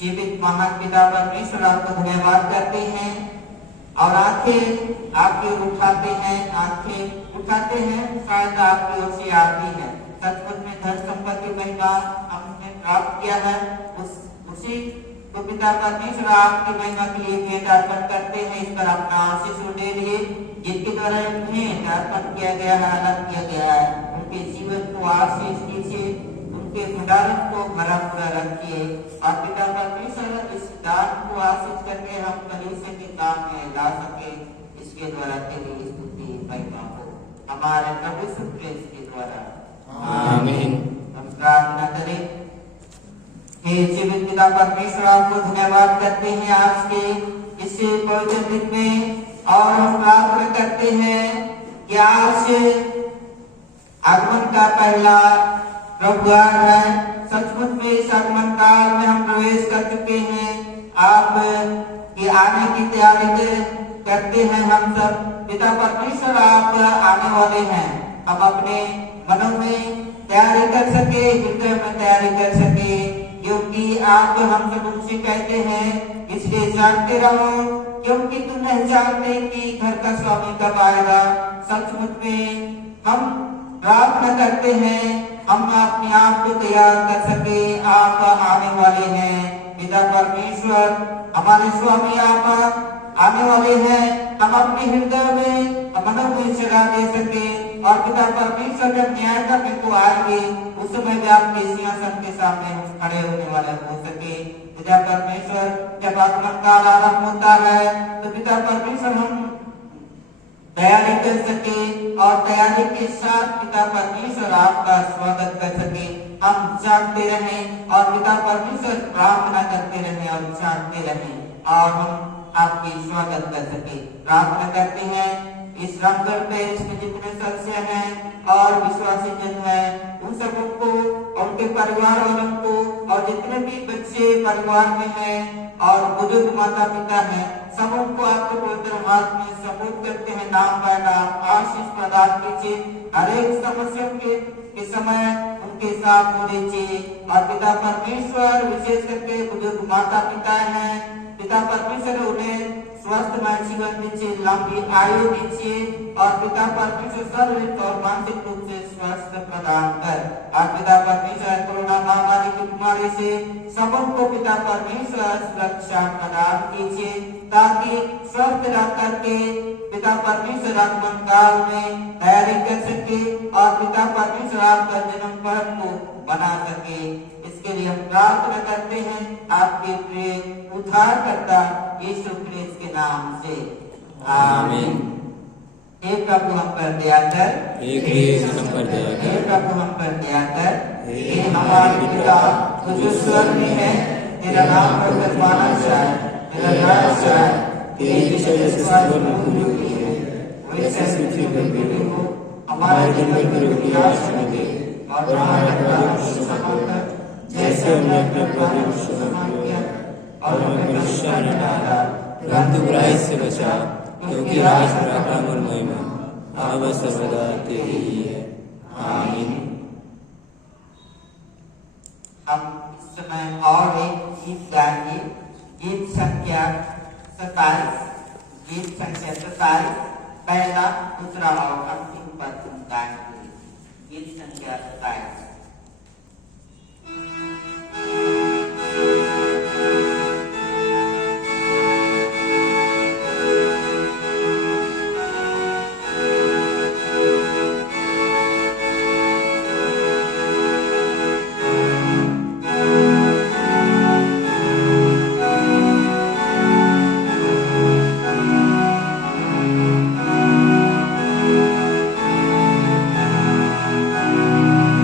जीवित महान पिता परमेश्वर आपका धन्यवाद करते हैं और आंखें आपकी ओर उठाते हैं, आंखें उठाते हैं, शायद आपकी ओर से आती है। सचमुच में धन संपत्ति महिमा हमने प्राप्त किया है, उसी तो पिता परमेश्वर आपकी महिमा के लिए भेंट अर्पण करते हैं। इस पर अपना आशीष ले लिए, जिनके द्वारा भेंट अर्पण किया गया है, अलग किया गया है, उनके जीवन को आशीष कीजिए, उनके भंडारण को भरा पूरा रखिए और पिता परमेश्वर इस दान को आशीष करके हम कलीसिया के काम में ला सके। इसके द्वारा तेरी स्तुति महिमा हो हमारे प्रभु यीशु क्रिस्त के द्वारा, आमीन। हम प्रार्थना करें। हे जीवित पिता परमेश्वर, आपको धन्यवाद करते हैं आज के इस पवित्र दिन में, और हम प्रार्थना करते हैं कि आज आगमन का पहला रविवार है। सचमुच में इस आगमन काल में हम प्रवेश कर चुके हैं। आप ये आने की तैयारी करते हैं। हम सब पिता परमेश्वर आप आने वाले हैं। हम अपने मनों में तैयारी कर सके, हृदय में तैयारी कर सके, क्योंकि आप हम सब उनसे कहते हैं, इसलिए जानते रहो क्योंकि तुम नहीं जानते कि घर का स्वामी कब आएगा। सचमुच में हम प्रार्थना करते हैं हम अपने आप को तैयार कर सके। आप आने वाले हैं पिता परमेश्वर, हमारे स्वामी आप आने वाले हैं। हम अपने हृदय में मनों को जगा दे सके और पिता परमेश्वर जब न्याय करने को आएंगे उस समय भी आपके सिंहासन के सामने खड़े होने वाले हो सके। पिता परमेश्वर जब आगमन काल आरंभ होता है तो पिता परमेश्वर हम तैयारी कर सके और तैयारी के साथ पिता परमेश्वर आपका स्वागत कर सके। हम जागते रहें और पिता परमेश्वर प्रार्थना करते रहें और जागते रहें और हम आपकी स्वागत कर सके। प्रार्थना करते हैं इस रामगढ़ पे इसमें जितने सदस्य हैं और विश्वासी जन हैं उन सबको और उनके परिवार वालों को और जितने भी बच्चे परिवार में हैं और बुजुर्ग माता पिता हैं सब उनको आपके पवित्र हाथ में सबूत करते हैं। नाम बाय नाम आशीष प्रदान कीजिए। हर एक समस्या के समय उनके साथ हो दीजिए और पिता परमेश्वर विशेष करके बुजुर्ग माता पिता हैं पिता परमेश्वर उन्हें स्वस्थमय जीवन दीजिए, लंबी आयु दीजिए और पिता परमेश्वर शारीरिक और मानसिक रूप से स्वस्थ प्रदान कर। और पिता परमेश्वर कोरोना महामारी की बीमारी से सबको पिता परमेश्वर सुरक्षा प्रदान कीजिए ताकि स्वस्थ रह करके पिता परमेश्वर आगमन काल में तैयारी कर सके और पिता परमेश्वर आपका जन्म पर्व को बना सके। इसके लिए हम प्रार्थना करते हैं आपके प्रिय उद्धारकर्ता यीशु क्रिस्त के नाम से, आमीन। हे प्रभु हम पर दया कर, हे प्रभु हम पर दया कर। हे हमारे पिता जो स्वर्ग में है, तेरा नाम पवित्र माना जाए, तेरा राज्य आए, तेरी इच्छा जैसे स्वर्ग में पूरी हुई है वैसे पृथ्वी पर भी हो। हमारे दिन भर की रोटी आज हमें दे और हमारे अपराधों को क्षमा कर जैसे हमने अपने अपराधों को क्षमा किया और हमें परीक्षा न डाला परंतु बुराई से बचा, क्योंकि राज पराक्रम और महिमा अब सर्वदा तेरी ही है, आमीन। हम इस समय और एक गीत गाएंगे, गीत संख्या 27, गीत संख्या 27 पहला दूसरा और अंतिम पद गाएंगे। गीत संख्या 27।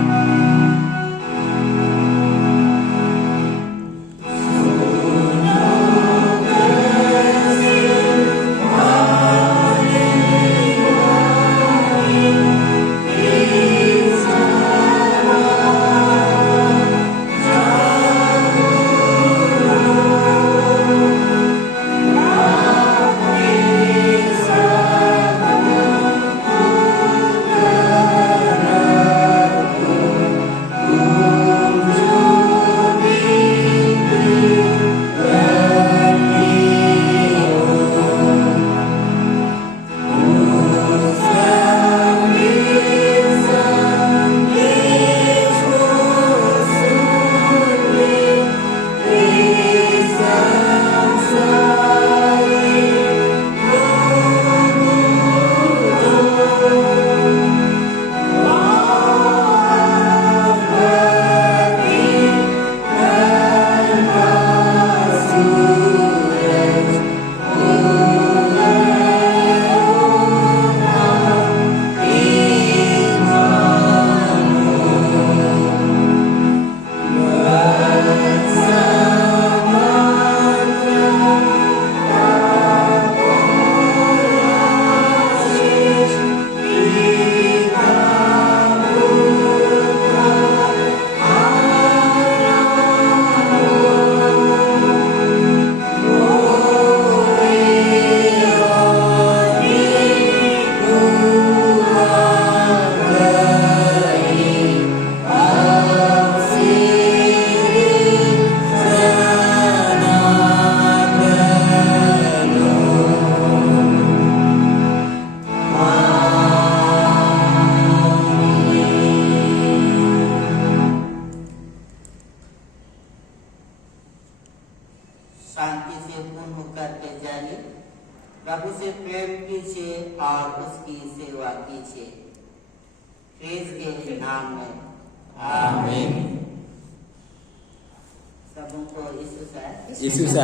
Amen. प्रभु से प्रेम कीजिए और उसकी सेवा कीजिए। ख्रीस्त के नाम में आमीन। सबों को यीशु से यीशु से